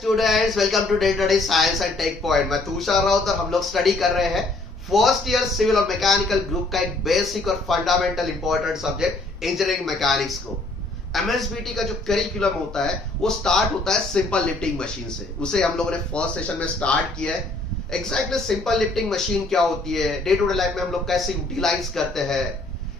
Students, welcome to day to day science and tech point. मैं तुषार राउत और हम लोग स्टडी कर रहे हैं फर्स्ट ईयर सिविल और मैकेनिकल ग्रुप का एक बेसिक और fundamental important subject engineering mechanics को। एमएसबीटी का जो करिकुलम होता है वो स्टार्ट होता है सिंपल लिफ्टिंग मशीन से। उसे हम लोगों ने फर्स्ट सेशन में स्टार्ट किया है। एग्जैक्टली सिंपल लिफ्टिंग मशीन क्या होती है, डे टू डे लाइफ में हम लोग कैसे यूटिलाइज करते हैं,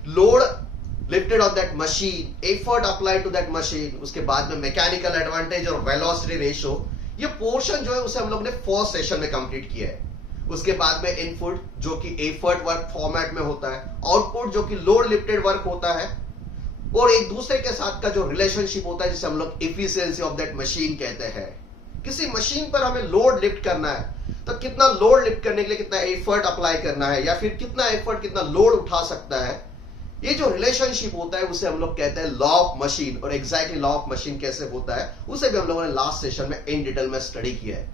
load lifted on that machine, effort applied to that machine, उसके बाद में मैकेनिकल एडवांटेज और वेलोसिटी रेशियो, ये पोर्शन जो है उसे हम लोग ने फर्स्ट सेशन में कंप्लीट किया है। उसके बाद में इनपुट जो कि एफर्ट वर्क फॉर्मेट में होता है, आउटपुट जो कि लोड लिफ्टेड वर्क होता है, और एक दूसरे के साथ का जो रिलेशनशिप होता है जिसे हम लोग इफिशियंसी ऑफ दैट मशीन कहते हैं। किसी मशीन पर हमें लोड लिफ्ट करना है तो कितना लोड लिफ्ट करने के लिए कितना एफर्ट अप्लाई करना है, या फिर कितना एफर्ट कितना लोड उठा सकता है, ये जो रिलेशनशिप होता है उसे हम लोग कहते हैं लॉ ऑफ मशीन। और एग्जैक्टली लॉ ऑफ मशीन कैसे होता है उसे भी हम लोगों ने लास्ट सेशन में इन डिटेल में स्टडी किया है।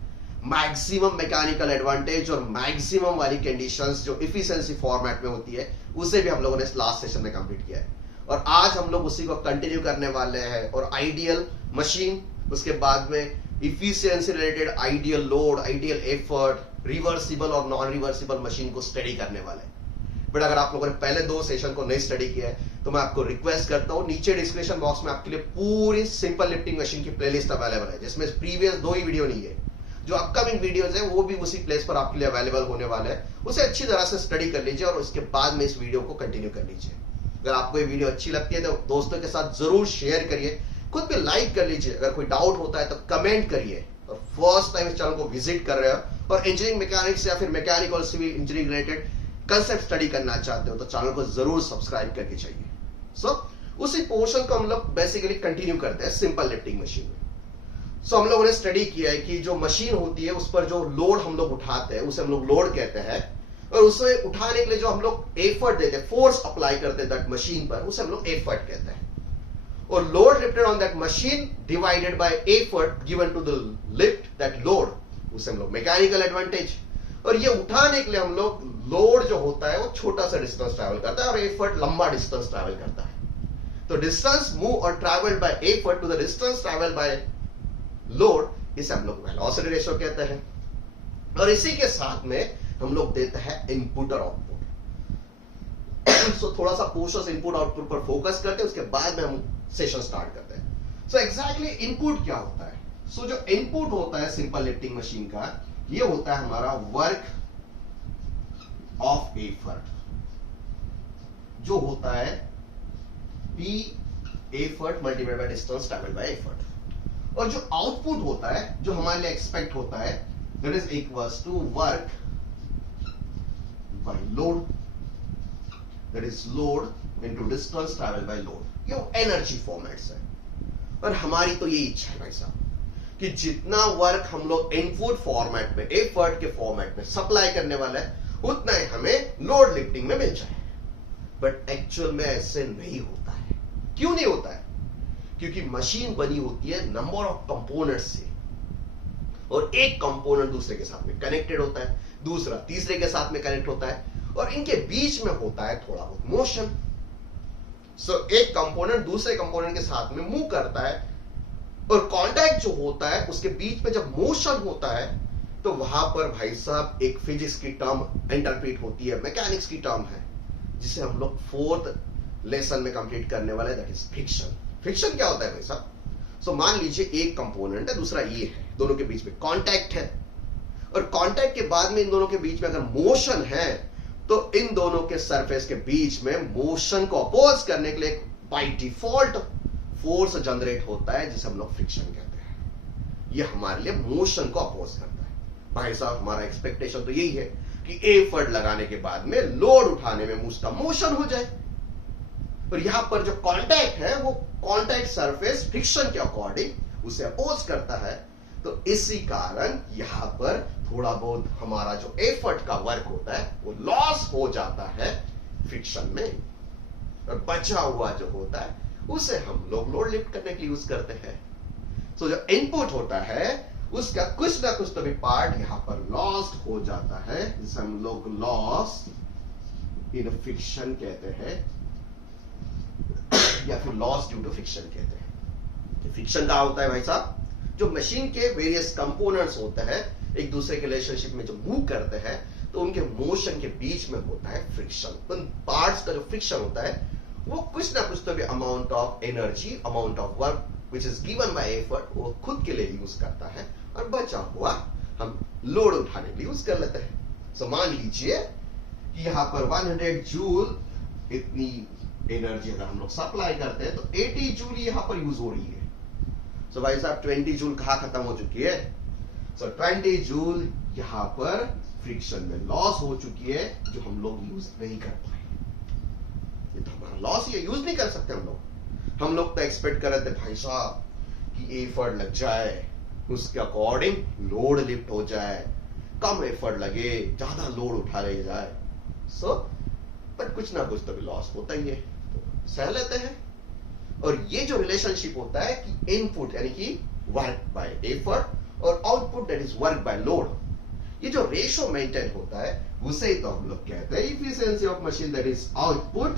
मैक्सिमम मैकेनिकल एडवांटेज और मैक्सिमम वाली कंडीशंस जो इफिशिएंसी फॉर्मेट में होती है उसे भी हम लोगों ने लास्ट सेशन में कंप्लीट किया है। और आज हम लोग उसी को कंटिन्यू करने वाले हैं और आइडियल मशीन, उसके बाद में efficiency related ideal load, ideal effort, reversible और नॉन रिवर्सिबल मशीन को स्टडी करने वाले हैं। बट अगर आप लोगों ने पहले दो सेशन को नहीं स्टडी किया है तो मैं आपको रिक्वेस्ट करता हूं, नीचे डिस्क्रिप्शन बॉक्स में आपके लिए पूरी सिंपल लिफ्टिंग मशीन की प्लेलिस्ट अवेलेबल है, जिसमें प्रीवियस दो ही वीडियो नहीं है। जो अपकमिंग वीडियोस है वो भी उसी प्लेस पर आपके लिए अवेलेबल होने वाला है। उसे अच्छी तरह से स्टडी कर लीजिए और उसके बाद में इस वीडियो को कंटिन्यू कर लीजिए। अगर आपको ये वीडियो अच्छी लगती है तो दोस्तों के साथ जरूर शेयर करिए, खुद भी लाइक कर लीजिए। अगर कोई डाउट होता है तो कमेंट करिए। और फर्स्ट टाइम इस चैनल को विजिट कर रहे हो और इंजीनियरिंग मैकेनिक्स या फिर mechanical civil engineering related concept study करना चाहते हो तो चैनल को जरूर सब्सक्राइब करके चाहिए। सो उसी पोर्शन को हम लोग बेसिकली कंटिन्यू करते हैं सिंपल लिफ्टिंग मशीन में। सो हम लोगों ने स्टडी किया है कि जो मशीन होती है उस पर जो लोड हम लोग उठाते हैं उसे हम लोग लोड कहते हैं, और उसे उठाने के लिए जो हम लोग एफर्ट देते हैं, फोर्स अप्लाई करते हैं दैट मशीन पर, उसे हम लोग एफर्ट कहते हैं। और load lifted on that machine divided by effort given to the lift that load, उसे हम लोग मैकेनिकल एडवांटेज। और ये उठाने के लिए हम लोग लोड जो होता है वो छोटा सा डिस्टेंस ट्रैवल करता है और एफर्ट लंबा डिस्टेंस ट्रैवल करता है। तो डिस्टेंस मूव और travelled by effort to the distance travel by load, इसे हम लोग वेलोसिटी रेशियो कहते हैं। और इसी के साथ में हम लोग देते हैं इनपुट और आउटपुट। सो थोड़ा सा पोर्शन इनपुट आउटपुट पर फोकस करते हैं, उसके बाद में हम सेशन स्टार्ट करते हैं। सो एग्जैक्टली इनपुट क्या होता है? सो जो इनपुट होता है सिंपल लिफ्टिंग मशीन का, ये होता है हमारा वर्क ऑफ एफर्ट, जो होता है P effort multiplied by distance travelled by effort. और जो आउटपुट होता है जो हमारे लिए एक्सपेक्ट होता है, that is equals to work by load, that is load into distance travelled by load. ये एनर्जी फॉर्मेट्स है। और हमारी तो ये इच्छा है भाई साहब कि जितना वर्क हम लोग इनपुट फॉर्मेट में, एफर्ट के फॉर्मेट में सप्लाई करने वाला है उतना ही हमें लोड लिफ्टिंग में मिल जाए। बट एक्चुअल में ऐसे नहीं होता है। क्यों नहीं होता है? क्योंकि मशीन बनी होती है नंबर ऑफ कंपोनेंट से, और एक कंपोनेंट दूसरे के साथ में कनेक्टेड होता है, दूसरा तीसरे के साथ में कनेक्ट होता है, और इनके बीच में होता है थोड़ा बहुत मोशन। सो एक कंपोनेंट दूसरे कंपोनेंट के साथ में मूव करता है, और कांटेक्ट जो होता है उसके बीच में जब मोशन होता है तो वहां पर भाई साहब एक फिजिक्स की टर्म इंटरप्रेट होती है, मैकेनिक्स की टर्म है, जिसे हम लोग फोर्थ लेसन में कंप्लीट करने वाले, दैट इज फ्रिक्शन। फ्रिक्शन क्या होता है भाई साहब? सो मान लीजिए एक कंपोनेंट है, दूसरा ये है, दोनों के बीच में कांटेक्ट है, और कांटेक्ट के बाद में इन दोनों के बीच में अगर मोशन है तो इन दोनों के सरफेस के बीच में मोशन को अपोज करने के लिए बाय डिफॉल्ट फोर्स जनरेट होता है, जिसे हम लोग फ्रिक्शन कहते हैं। ये हमारे लिए मोशन को अपोज करता है। भाई साहब हमारा एक्सपेक्टेशन तो यही है कि एफर्ट लगाने के बाद में लोड उठाने में उसका मोशन हो जाए, और यहां पर जो कांटेक्ट है वो कांटेक्ट सरफेस फ्रिक्शन के अकॉर्डिंग उसे अपोज करता है। तो इसी कारण यहां पर थोड़ा बहुत हमारा जो एफर्ट का वर्क होता है वो लॉस हो जाता है फ्रिक्शन में, और बचा हुआ जो होता है उसे हम लोग लोड लिफ्ट करने के लिए यूज करते हैं। सो जो इनपुट होता है उसका कुछ ना कुछ तो भी पार्ट यहां पर लॉस्ट हो जाता है, जिसे हम लोग लॉस इन फ्रिक्शन कहते हैं, या फिर लॉस ड्यू टू फ्रिक्शन कहते हैं। फ्रिक्शन क्या होता है भाई साहब? जो मशीन के वेरियस कंपोनेंट्स होते हैं एक दूसरे के रिलेशनशिप में जो मूव करते हैं, तो उनके मोशन के बीच में होता है फ्रिक्शन। उन पार्ट्स का जो फ्रिक्शन होता है वो कुछ ना कुछ तो भी amount of energy, amount of work which is given by effort वो खुद के लिए यूज करता है, और बचा हुआ हम लोड उठाने के लिए यूज कर लेते हैं। सो मान लीजिए कि यहां पर 100 जूल इतनी एनर्जी अगर हम लोग सप्लाई करते हैं तो 80 जूल यहां पर यूज हो रही है। सो भाई साहब 20 जूल कहां खत्म हो चुकी है? सो 20 जूल यहां पर फ्रिक्शन में लॉस हो चुकी है, जो हम लोग यूज नहीं कर पाए। ये तो हमारा लॉस, ये यूज नहीं कर सकते हम लोग तो एक्सपेक्ट कर रहे थे भाई साहब कि एफर्ट लग जाए, उसके अकॉर्डिंग लोड लिफ्ट हो जाए, कम एफर्ट लगे, ज्यादा लोड उठा ले जाए। सो बट कुछ ना कुछ तो भी लॉस होता ही है, तो सह लेते हैं। और ये जो रिलेशनशिप होता है कि इनपुट यानी कि वर्क बाय एफर्ट और output that is work by load, ये जो रेशो मेंटेन होता है उसे ही तो हम लोग कहते हैं efficiency of machine, that is output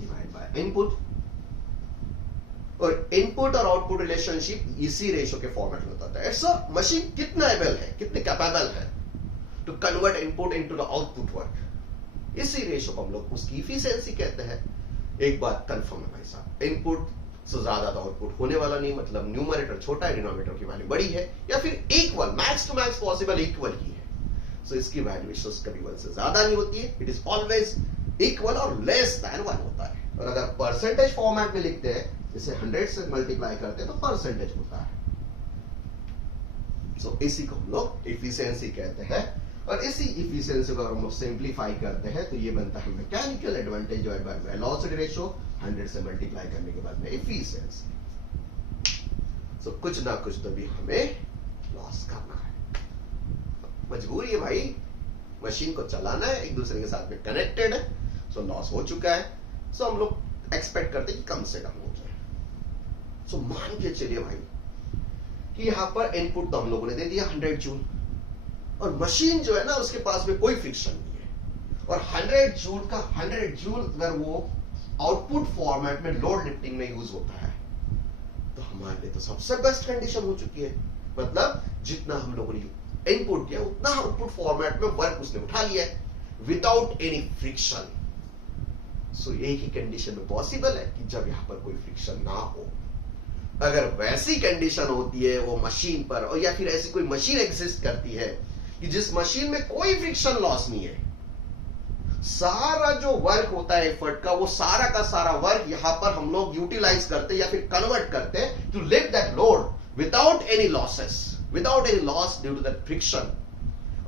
divide by input. और इनपुट और आउटपुट रिलेशनशिप इसी रेशो के फॉर्मेट में होता है। सो मशीन कितना एबल है, कितने कैपेबल है to convert input into the output work, इसी रेशो को हम लोग उसकी इफिशिएंसी कहते हैं। एक बात कंफर्म है भाई साहब, इनपुट से ज्यादा तो आउटपुट होने वाला नहीं, मतलब न्यूमरेटर छोटा है, डिनोमिनेटर की वैल्यू बड़ी है, या फिर equal, max to max possible equal ही है। सो इसकी वैल्यूएशन कभी 1 से ज्यादा नहीं होती है, इट इज ऑलवेज इक्वल और लेस देन 1 होता है। और अगर परसेंटेज फॉर्मेट में लिखते हैं, जैसे 100 से मल्टीप्लाई करते हैं तो परसेंटेज होता है। सो इसी को हम लोग इफिशिएंसी कहते हैं। और इसी इफिशिएंसी को अगर हम लोग सिंप्लीफाई करते हैं तो ये बनता है mechanical advantage divide by velocity ratio, 100 से मल्टीप्लाई करने के बाद में इफिशिएंसी। सो कुछ ना कुछ तो भी हमें लॉस करना है, मजबूरी है भाई, मशीन को चलाना है, एक दूसरे के साथ में कनेक्टेड है। सो लॉस हो चुका है, सो हम लोग एक्सपेक्ट करते हैं कि कम से कम हो जाए। सो मान के चलिए भाई कि यहां पर इनपुट तो हम लोगों ने दे दिया 100 जूल, और मशीन जो है ना उसके पास में कोई फ्रिक्शन नहीं है, और 100 जूल का 100 जूल अगर वो आउटपुट फॉर्मेट में लोड लिफ्टिंग में यूज होता है तो हमारे लिए तो सबसे बेस्ट कंडीशन हो चुकी है। मतलब जितना हम लोगों ने इनपुट दिया उतना आउटपुट फॉर्मेट में वर्क उसने उठा लिया है विदाउट एनी फ्रिक्शन। सो एक ही कंडीशन में पॉसिबल है कि जब यहां पर कोई फ्रिक्शन ना हो। अगर वैसी कंडीशन होती है वो मशीन पर, और या फिर ऐसी कोई मशीन एग्जिस्ट करती है कि जिस मशीन में कोई फ्रिक्शन लॉस नहीं है, सारा जो वर्क होता है एफर्ट का, वो सारा का सारा वर्क यहां पर हम लोग यूटिलाइज करते या फिर कन्वर्ट करते to lift that load without any losses, without any loss due to that friction.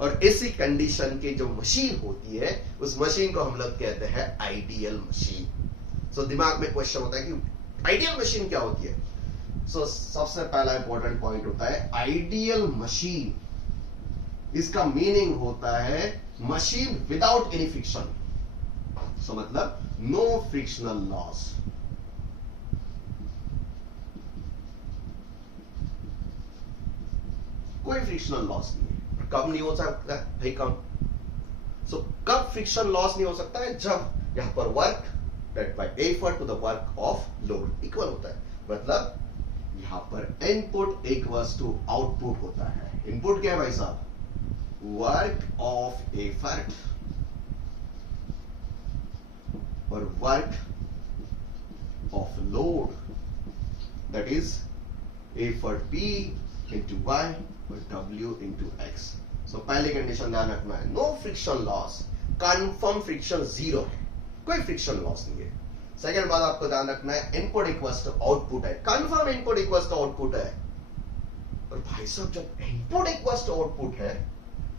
और इसी कंडीशन की जो मशीन होती है उस मशीन को हम लोग कहते हैं आइडियल मशीन। सो दिमाग में क्वेश्चन होता है कि आइडियल मशीन क्या होती है? सो सबसे पहला इंपॉर्टेंट पॉइंट होता है आइडियल मशीन, इसका मीनिंग होता है मशीन विदाउट एनी फ्रिक्शन। सो मतलब नो फ्रिक्शनल लॉस। कोई फ्रिक्शनल लॉस नहीं है। कब नहीं हो सकता भाई? कब? सो कब फ्रिक्शन लॉस नहीं हो सकता है? जब यहां पर work that by effort to the work of load equal होता है। मतलब यहां पर इनपुट इक्वल्स टू आउटपुट होता है। इनपुट क्या है भाई साहब? वर्क ऑफ एफर्ट और work of load, that is effort P into Y और W इंटू X। सो पहली कंडीशन ध्यान रखना है, no friction loss, confirm friction 0 है, कोई फ्रिक्शन लॉस नहीं है। सेकेंड बात आपको ध्यान रखना है, इनपुट इक्वल्स टू आउटपुट है, confirm input equals to output है। और भाई साहब जब इनपुट इक्वल्स टू आउटपुट है,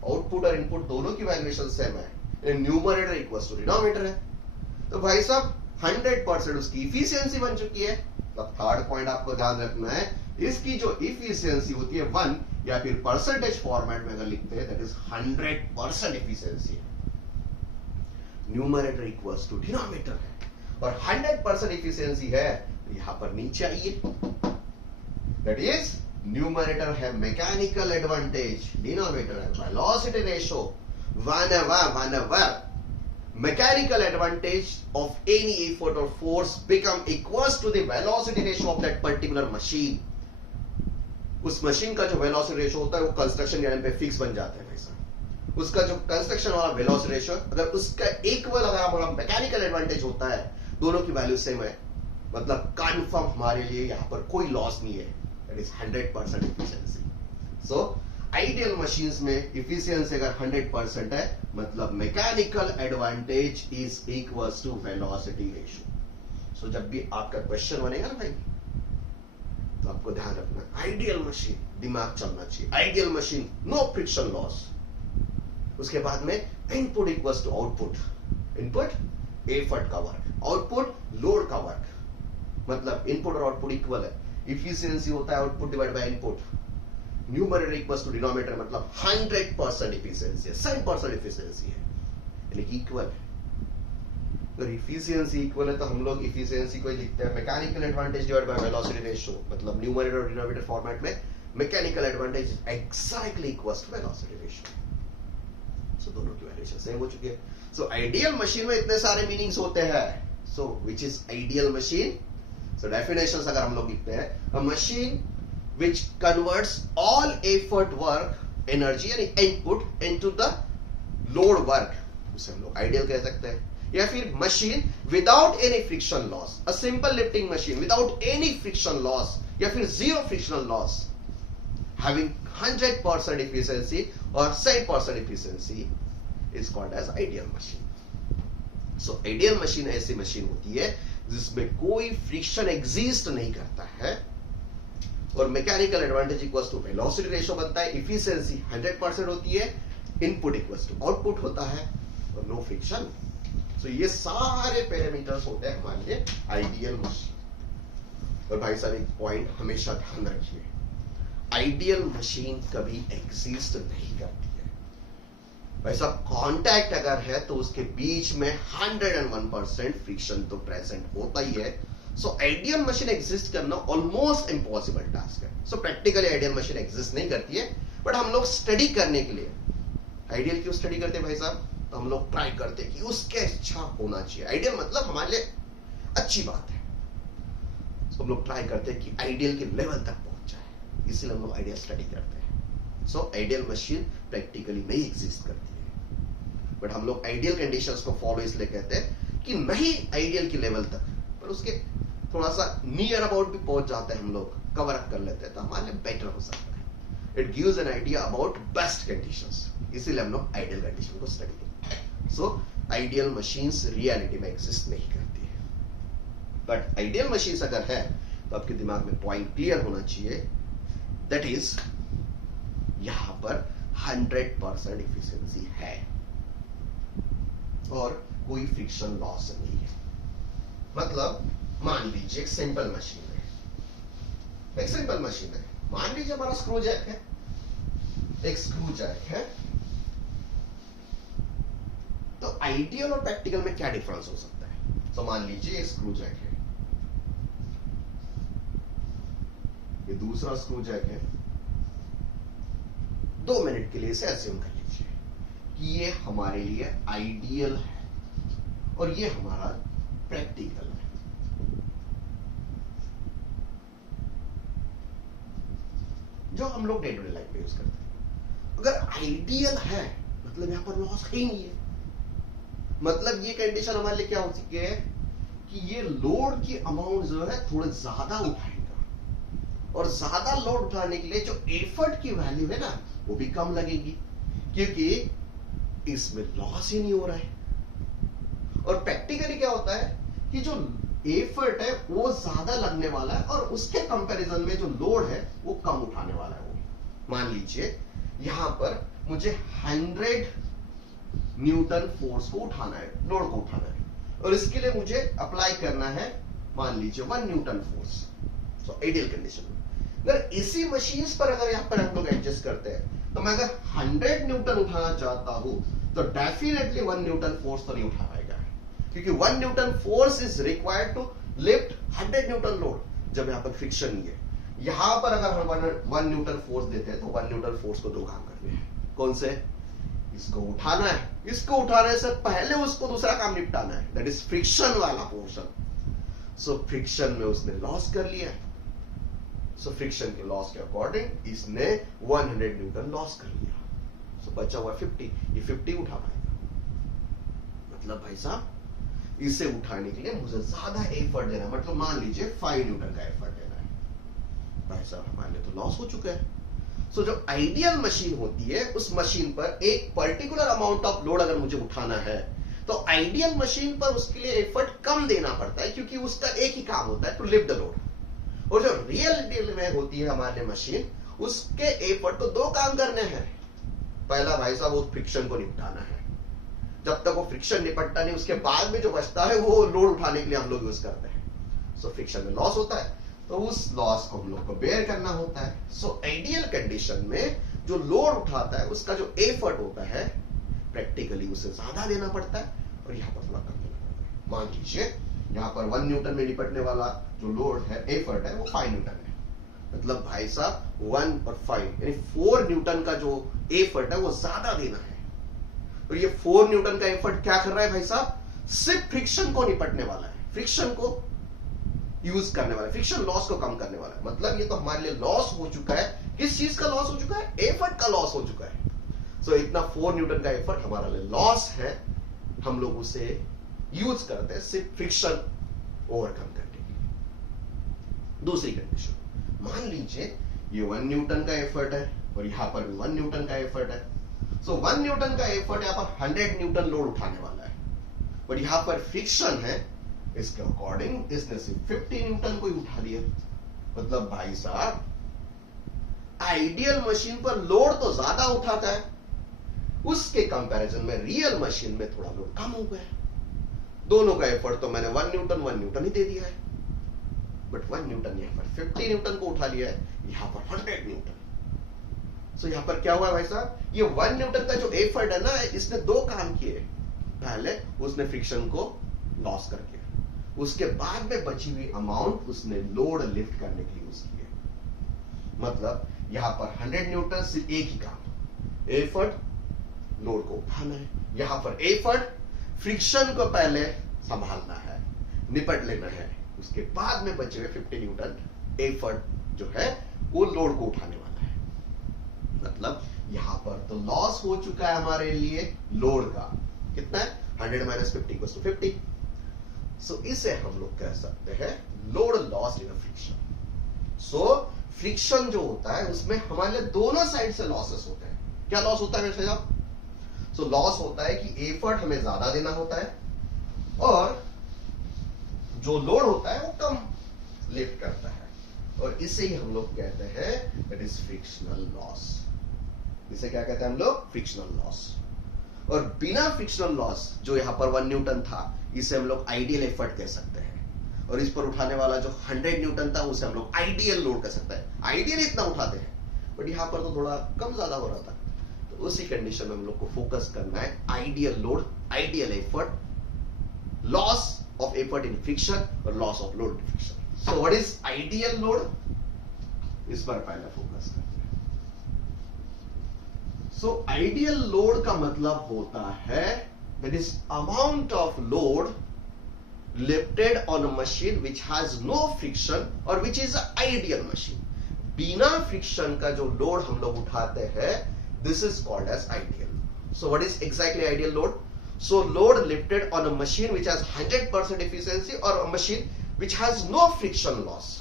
आउटपुट और इनपुट दोनों की वैल्यूएशन सेम है, न्यूमरेटर इक्वल्स टू डिनोमिनेटर है, तो भाई साहब 100% उसकी इफिशियंसी बन चुकी है। तो थर्ड पॉइंट आपको ध्यान रखना है, इसकी जो इफिशियंसी होती है 1 या फिर परसेंटेज फॉर्मेट में अगर लिखते हैं दैट इज 100% इफिशियंसी है। न्यूमरेटर इक्वल्स टू डिनोमिनेटर है और 100% इफिशियंसी है, तो यहां पर नीचे आइए, दैट इज न्यूमरेटर है मैकेनिकल एडवांटेज, डिनोमिनेटर है velocity ratio. whenever mechanical advantage of any effort or force become equals to the velocity ratio of that particular machine, उस मशीन का जो वेलोसिटी रेशियो होता है वो कंस्ट्रक्शन यार्ड पे fix बन जाता है भाई साहब। उसका जो कंस्ट्रक्शन वाला वेलोसिटी रेशियो, अगर उसका इक्वल अगर हमारा मैकेनिकल एडवांटेज होता है, दोनों की वैल्यू सेम है, मतलब कंफर्म हमारे लिए यहां पर कोई लॉस नहीं है, that is 100% efficiency. So ideal machines में इफिशियंसी अगर 100% है, मतलब mechanical advantage is equals to velocity ratio. So जब भी आपका क्वेश्चन बनेगा ना भाई, तो आपको ध्यान रखना आइडियल मशीन, दिमाग चलना चाहिए, ideal machine no friction loss. उसके बाद में input equals to output, input effort का वर्क, आउटपुट लोड का वर्क, मतलब इनपुट और आउटपुट इक्वल है। इफिशियंसी होता है output divide by input, numerator equals to denominator, मतलब 100% इफिशियंसी है, 100% इफिशियंसी है, यानी कि इक्वल है। अगर इफिशियंसी इक्वल है तो हम लोग इफिशियंसी को ही लिखते हैं mechanical advantage divide by velocity ratio, मतलब न्यूमरेटर और डिनोमिनेटर फॉर्मेट में mechanical advantage exactly equals to velocity ratio. So दोनों की वैल्यूएशन सेम हो चुकी है। सो आइडियल मशीन में इतने सारे मीनिंग्स होते हैं। So which is ideal machine? So definitions अगर हम लोग लिखते हैं, अ machine which converts all effort work energy यानी input into the load work, उसे हम लोग आइडियल कह सकते हैं। या फिर machine without any friction loss, a simple lifting machine without any friction loss या फिर zero frictional loss, having 100% efficiency or 100% efficiency is called as ideal machine. So ideal machine ऐसी मशीन होती है जिसमें कोई फ्रिक्शन एग्जिस्ट नहीं करता है, और mechanical advantage equals to velocity ratio बनता है, इफिशियंसी 100% होती है, इनपुट इक्वल्स टू आउटपुट होता है, और नो फ्रिक्शन। सो ये सारे पैरामीटर्स होते हैं हमारे लिए आइडियल मशीन। और भाई साहब एक पॉइंट हमेशा ध्यान रखिए, आइडियल मशीन कभी एग्जिस्ट नहीं करती है भाई साहब। कॉन्टैक्ट अगर है तो उसके बीच में 101% फ्रिक्शन तो प्रेजेंट होता ही है। सो आइडियल मशीन एग्जिस्ट करना ऑलमोस्ट इम्पॉसिबल टास्क है। So practically ideal machine exist नहीं करती है, बट हम लोग स्टडी करने के लिए आइडियल क्यों स्टडी करते हैं भाई साहब? तो हम लोग ट्राई करते हैं कि उसके अच्छा होना चाहिए। आइडियल मतलब हमारे लिए अच्छी बात है, so हम लोग ट्राई करते हैं कि आइडियल के लेवल तक पहुंच जाए, इसलिए हम लोग आइडियल स्टडी करते हैं। सो आइडियल मशीन प्रैक्टिकली नहीं एग्जिस्ट करती है, बट हम लोग आइडियल कंडीशंस को फॉलो इसलिए कहते हैं कि नहीं आइडियल के लेवल तक, पर उसके थोड़ा सा नियर अबाउट भी पहुंच जाते हैं, हम लोग कवर अप कर लेते हैं, तो हमारे लिए बेटर हो सकता है। It gives an idea about best conditions, इसीलिए हम लोग आइडियल कंडीशन को स्टडी करते हैं। सो आइडियल मशीन्स रियलिटी में एग्जिस्ट नहीं करती है, बट आइडियल मशीन्स अगर है तो आपके दिमाग में पॉइंट क्लियर होना चाहिए, दैट इज यहां पर 100% इफिशियंसी है और कोई फ्रिक्शन लॉस नहीं है। मतलब मान लीजिए एक सिंपल मशीन है, एक सिंपल मशीन है, मान लीजिए हमारा स्क्रू जैक है, एक स्क्रू जैक है, तो आइडियल और प्रैक्टिकल में क्या डिफरेंस हो सकता है? तो मान लीजिए एक स्क्रू जैक है, ये दूसरा स्क्रू जैक है, 2 मिनट के लिए इसे अज्यूम कर लीजिए कि ये हमारे लिए आइडियल है और ये हमारा प्रैक्टिकल है। जो हम लोग डे टू डे लाइफ में यूज करते हैं। अगर आइडियल है मतलब यहां पर लॉस ही नहीं है, मतलब ये कंडीशन हमारे लिए क्या हो सकती है कि ये लोड की अमाउंट जो है थोड़े ज्यादा उठाएगा, और ज्यादा लोड उठाने के लिए जो एफर्ट की वैल्यू है ना वो भी कम लगेगी, क्योंकि इसमें लॉस ही नहीं हो रहा है। और प्रैक्टिकली क्या होता है कि जो एफर्ट है वो ज्यादा लगने वाला है और उसके कंपैरिजन में जो लोड है वो कम उठाने वाला है। वो मान लीजिए यहां पर मुझे 100 न्यूटन फोर्स को उठाना है, लोड को उठाना है, और इसके लिए मुझे अप्लाई करना है मान लीजिए 1 न्यूटन फोर्स। सो आइडियल कंडीशन में अगर इसी मशीन्स पर अगर यहां पर हम लोग एडजस्ट करते हैं, तो मैं अगर 100 न्यूटन उठाना चाहता हूं तो डेफिनेटली 1 न्यूटन फोर्स तो नहीं उठा पाएगा, क्योंकि 1 newton force is required to lift 100 newton load, जब यहां पर फ्रिक्शन नहीं है। यहां पर अगर हम 1 न्यूटन फोर्स देते हैं तो 1 न्यूटन फोर्स को 2 काम करने हैं। कौन से? इसको उठाना है, इसको उठाने से पहले उसको दूसरा काम निपटाना है, दैट इज फ्रिक्शन वाला पोर्शन। सो फ्रिक्शन में उसने लॉस कर लिया, सो फ्रिक्शन के लॉस के अकॉर्डिंग इसने 100 न्यूटन लॉस कर लिया। सो बचा हुआ 50, ये 50 उठा पाएगा। मतलब भाई साहब इसे उठाने के लिए मुझे ज्यादा एफर्ट देना, मतलब मान लीजिए 5 न्यूटन का एफर्ट देना है। भाई साहब हमारे लिए तो लॉस हो चुका है। सो जो आइडियल मशीन होती है उस मशीन पर एक पर्टिकुलर अमाउंट ऑफ लोड अगर मुझे उठाना है तो आइडियल मशीन पर उसके लिए एफर्ट कम देना पड़ता है, क्योंकि उसका एक ही काम होता है, टू लिफ्ट द लोड। और जो रियल डील में होती है हमारे मशीन, उसके एफर्ट को 2 काम करने हैं। पहला भाई साहब वो फ्रिक्शन को निपटाना है। जब तक वो फ्रिक्शन निपटता नहीं, उसके बाद में जो बचता है वो लोड उठाने के लिए हम लोग यूज करते हैं। सो फ्रिक्शन में लॉस होता है तो उस लॉस को हम लोग को बेयर करना होता है। सो आइडियल कंडीशन में जो लोड उठाता है उसका जो एफर्ट होता है प्रैक्टिकली उससे ज्यादा देना पड़ता है और यहाँ पर थोड़ा कम देना पड़ता है। मान लीजिए यहाँ पर 1 न्यूटन में निपटने वाला जो लोड है, एफर्ट है, वो 5 न्यूटन है। मतलब भाई साहब 1 और 5 यानी 4 न्यूटन का जो एफर्ट है वो ज्यादा देना है। और ये 4 न्यूटन का एफर्ट क्या कर रहा है भाई साहब? सिर्फ फ्रिक्शन को निपटने वाला है, फ्रिक्शन को यूज करने वाला है, फ्रिक्शन लॉस को कम करने वाला है। मतलब ये तो हमारे लिए लॉस हो चुका है। किस चीज का लॉस हो चुका है? एफर्ट का लॉस हो चुका है। सो इतना 4 न्यूटन का एफर्ट हमारा लिए लॉस है। हम लोग उसे यूज करते हैं सिर्फ फ्रिक्शन ओवरकम करने के लिए। दूसरी कंडीशन, मान लीजिए ये 1 न्यूटन का एफर्ट है और यहां पर भी 1 न्यूटन का एफर्ट है। सो 1 न्यूटन का एफर्ट यहां पर 100 न्यूटन लोड उठाने वाला है और यहां पर फ्रिक्शन है, इसके अकॉर्डिंग इसने सिर्फ 50 न्यूटन को ही उठा लिया। मतलब भाई साहब आइडियल मशीन पर लोड तो ज्यादा उठाता है, उसके कंपैरिजन में रियल मशीन में थोड़ा लोड कम हो गया है। दोनों का एफर्ट तो मैंने 1 न्यूटन ही दे दिया है, बट 1 न्यूटन यहां पर 50 न्यूटन को उठा लिया है, यहां पर 100 न्यूटन। सो यहां पर क्या हुआ भाई साहब? ये 1 न्यूटन का जो एफर्ट है ना, इसने 2 काम किए। पहले उसने फ्रिक्शन को लॉस करके, उसके बाद में बची हुई अमाउंट उसने लोड लिफ्ट करने के लिए यूज की है। मतलब यहां पर 100 न्यूटन सिर्फ एक ही काम, एफर्ट लोड को उठाना है। यहां पर एफर्ट फ्रिक्शन को पहले संभालना है, निपट लेना है, उसके बाद में बचे हुए 50 न्यूटन एफर्ट जो है वो लोड को उठाने वाला है। मतलब यहां पर तो लॉस हो चुका है हमारे लिए लोड का, कितना है? 100 माइनस 50 = 50। सो इसे हम लोग कह सकते हैं load loss in friction. So friction जो होता है उसमें हमारे दोनों साइड से लॉसेस होते हैं। क्या लॉस होता है मेरे साहब? सो लॉस होता है कि एफर्ट हमें ज्यादा देना होता है और जो लोड होता है वो कम लिफ्ट करता है, और इसे ही हम लोग कहते हैं दैट इज फ्रिक्शनल लॉस। इसे क्या कहते हैं हम लोग? Frictional loss. और बिना फ्रिक्शनल लॉस जो यहां पर 1 न्यूटन था, इसे हम लोग आइडियल एफर्ट कह सकते हैं। और इस पर उठाने वाला जो 100 न्यूटन था उसे हम लोग आइडियल लोड कह सकते हैं। आइडियल इतना उठाते हैं बट यहां पर तो थोड़ा कम ज्यादा हो रहा था, तो उसी कंडीशन में हम लोग को फोकस करना है ideal load, ideal effort, loss of effort in friction और loss of load in friction. So what is ideal load? इस पर पहले फोकस करते हैं। सो आइडियल लोड का मतलब होता है that is amount of load lifted on a machine which has no friction or which is an ideal machine. बिना फ्रिक्शन का जो लोड हम लोग उठाते हैं, this is called as ideal. So what is exactly ideal load? So load lifted on a machine which has 100% efficiency or a machine which has no friction loss.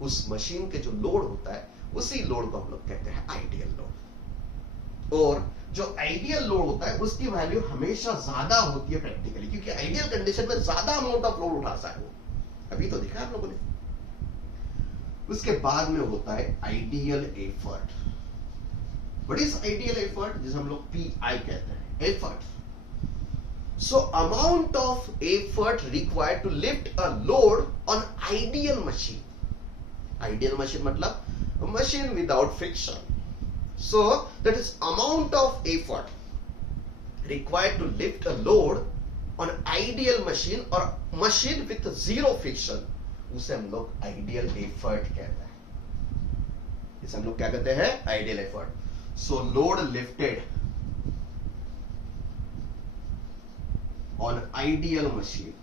उस machine के जो load होता है उसी लोड को हम लोग कहते हैं आइडियल लोड। और जो आइडियल लोड होता है उसकी वैल्यू हमेशा ज्यादा होती है प्रैक्टिकली, क्योंकि आइडियल कंडीशन में ज्यादा अमाउंट ऑफ लोड उठा सकता है वो। अभी तो देखा आप लोगों ने। उसके बाद में होता है ideal effort. What is ideal effort? जिसे हम लोग पीआई कहते हैं, effort. So amount of effort required to lift a load on ideal machine. Ideal machine मतलब machine without friction. So that is amount of effort required to lift a load on ideal machine or machine with zero friction, उसे हम लोग ideal effort कहते हैं। इसे हम लोग क्या कहते हैं? Ideal effort. So load lifted on ideal machine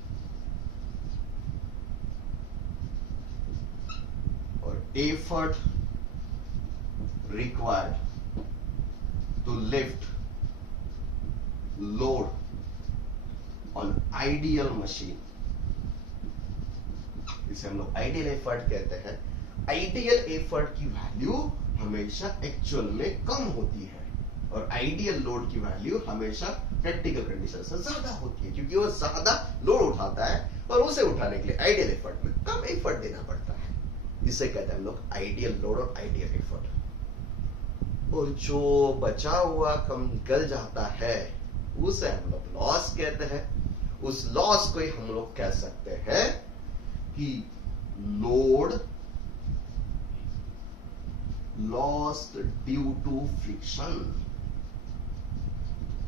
और effort required to lift load on ideal machine, इसे हम लोग आइडियल एफर्ट कहते हैं। आइडियल एफर्ट की वैल्यू हमेशा एक्चुअल में कम होती है और आइडियल लोड की वैल्यू हमेशा प्रैक्टिकल कंडीशन से ज्यादा होती है, क्योंकि वो ज्यादा लोड उठाता है और उसे उठाने के लिए आइडियल एफर्ट में कम एफर्ट देना पड़ता है। इसे कहते हैं हम लोग आइडियल लोड और आइडियल एफर्ट। और जो बचा हुआ कम निकल जाता है उसे हम लोग लॉस कहते हैं। उस लॉस को ही हम लोग कह सकते हैं कि load lost due to friction,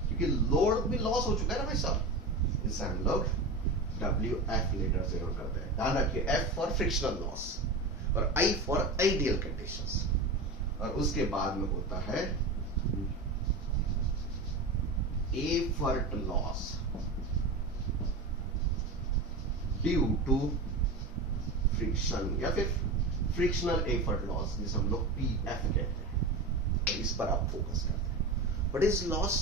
क्योंकि लोड भी लॉस हो चुका है ना भाई साहब। इसे हम लोग WF लेटर से नोट करते हैं। ध्यान रखिए, F फॉर फ्रिक्शनल लॉस और I फॉर आइडियल कंडीशंस, और उसके बाद में होता है effort loss due to friction या फिर फ्रिक्शनल एफर्ट लॉस, जिसे हम लोग PF कहते हैं। तो इस पर आप फोकस करते हैं। What is loss?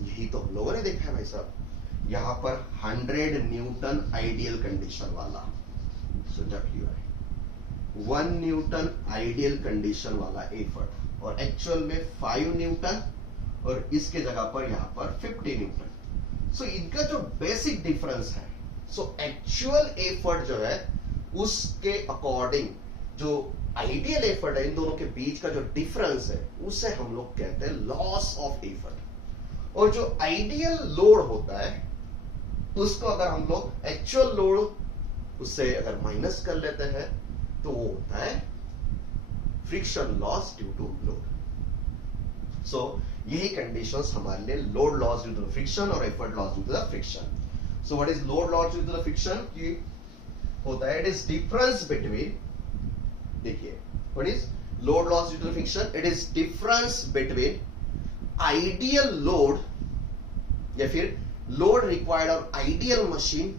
यही तो हम लोगों ने देखा है भाई साहब। यहां पर 100 न्यूटन आइडियल कंडीशन वाला, सो WI 1 न्यूटन आइडियल कंडीशन वाला एफर्ट, और एक्चुअल में 5 न्यूटन, और इसके जगह पर यहां पर 50 न्यूटन। सो इनका जो बेसिक डिफरेंस है, सो एक्चुअल एफर्ट जो है उसके अकॉर्डिंग जो आइडियल एफर्ट है, इन दोनों के बीच का जो डिफरेंस है उसे हम लोग कहते हैं लॉस ऑफ एफर्ट। और जो आइडियल लोड होता है उसको अगर हम लोग एक्चुअल लोड उससे अगर माइनस कर लेते हैं तो वो होता है friction loss due to load. So यही कंडीशंस हमारे लिए load loss due to friction और effort loss due to the friction. So what is load loss due to the friction? की होता है इट इज डिफरेंस बिटवीन, देखिए what is load loss due to friction? It is difference between ideal load या फिर load required on ideal machine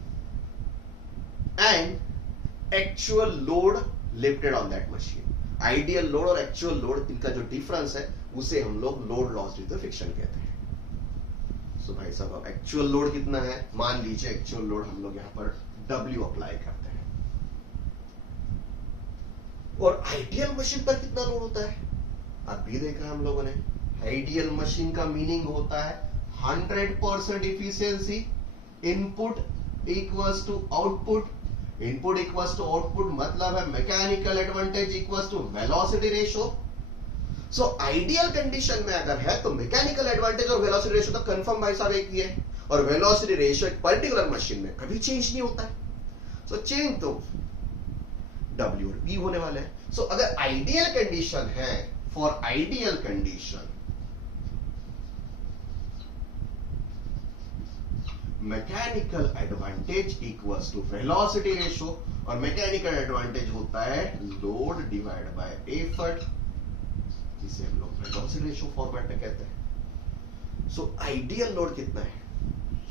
and actual load lifted on that machine. Ideal load और actual load, इनका जो difference है उसे हम लोग load loss due to friction कहते हैं। सो भाई साहब, अब एक्चुअल लोड कितना है? मान लीजिए एक्चुअल लोड हम लोग यहां पर W अप्लाई करते हैं, और आइडियल मशीन पर कितना लोड होता है अभी देखा हम लोगों ने। आइडियल मशीन का मीनिंग होता है 100% efficiency, input equals to output, input equals to output मतलब है mechanical advantage equals to velocity ratio. So ideal condition में अगर है तो मैकेनिकल एडवांटेज और वेलोसिटी रेशियो तो कंफर्म भाई साहब एक ही है, और वेलोसिटी रेशियो एक पर्टिकुलर मशीन में कभी चेंज नहीं होता है। सो चेंज तो W और P होने वाले हैं। सो अगर आइडियल कंडीशन है, for ideal condition mechanical advantage equals to velocity ratio, और मैकेनिकल एडवांटेज होता है लोड डिवाइड बाय एफर्ट, जिसे हम लोग वेलोसिटी रेशियो फॉर्मेट में कहते हैं। सो आइडियल लोड कितना है?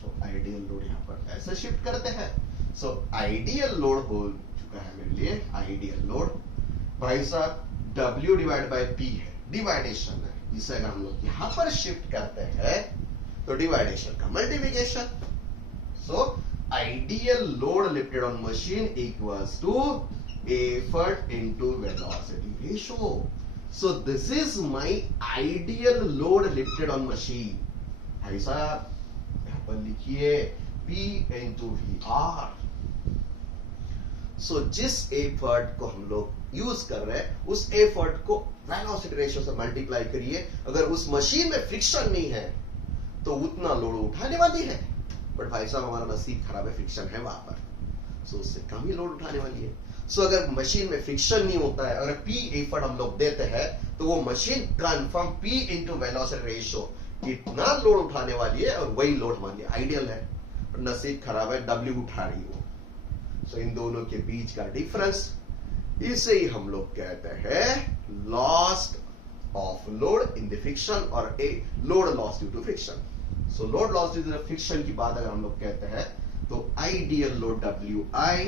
सो आइडियल लोड यहां पर ऐसे शिफ्ट करते हैं। सो आइडियल लोड हो चुका है मेरे लिए, आइडियल लोड भाई साहब W डिवाइड बाय P है, डिवाइडेशन है। इसे अगर हम लोग यहां पर शिफ्ट करते हैं तो डिवाइडेशन का multiplication. So ideal load lifted on machine equals to effort into velocity ratio. So this is my ideal load lifted on machine. भाई साहब यहां पर लिखिए P इनटू VR। सो जिस एफर्ट को हम लोग यूज कर रहे हैं उस एफर्ट को वेलोसिटी रेशियो से मल्टीप्लाई करिए। अगर उस मशीन में फ्रिक्शन नहीं है तो उतना लोड उठाने वाली है, बट भाई साहब हमारा नसीब खराब है, फ्रिक्शन है वहां पर, सो उससे कम ही लोड उठाने वाली है। सो अगर मशीन में फ्रिक्शन नहीं होता है, अगर P एफर्ट हम लोग देते हैं तो वो machine confirm P into velocity ratio इतना लोड उठाने वाली है, और वही लोड हमारे लिए आइडियल है। नसीब खराब है, W उठा रही हो। सो इन दोनों के बीच का डिफरेंस, इसे ही हम लोग कहते हैं loss of load in the friction, और a load loss due to friction. So load loss due to friction की बात अगर हम लोग कहते हैं तो ideal load WI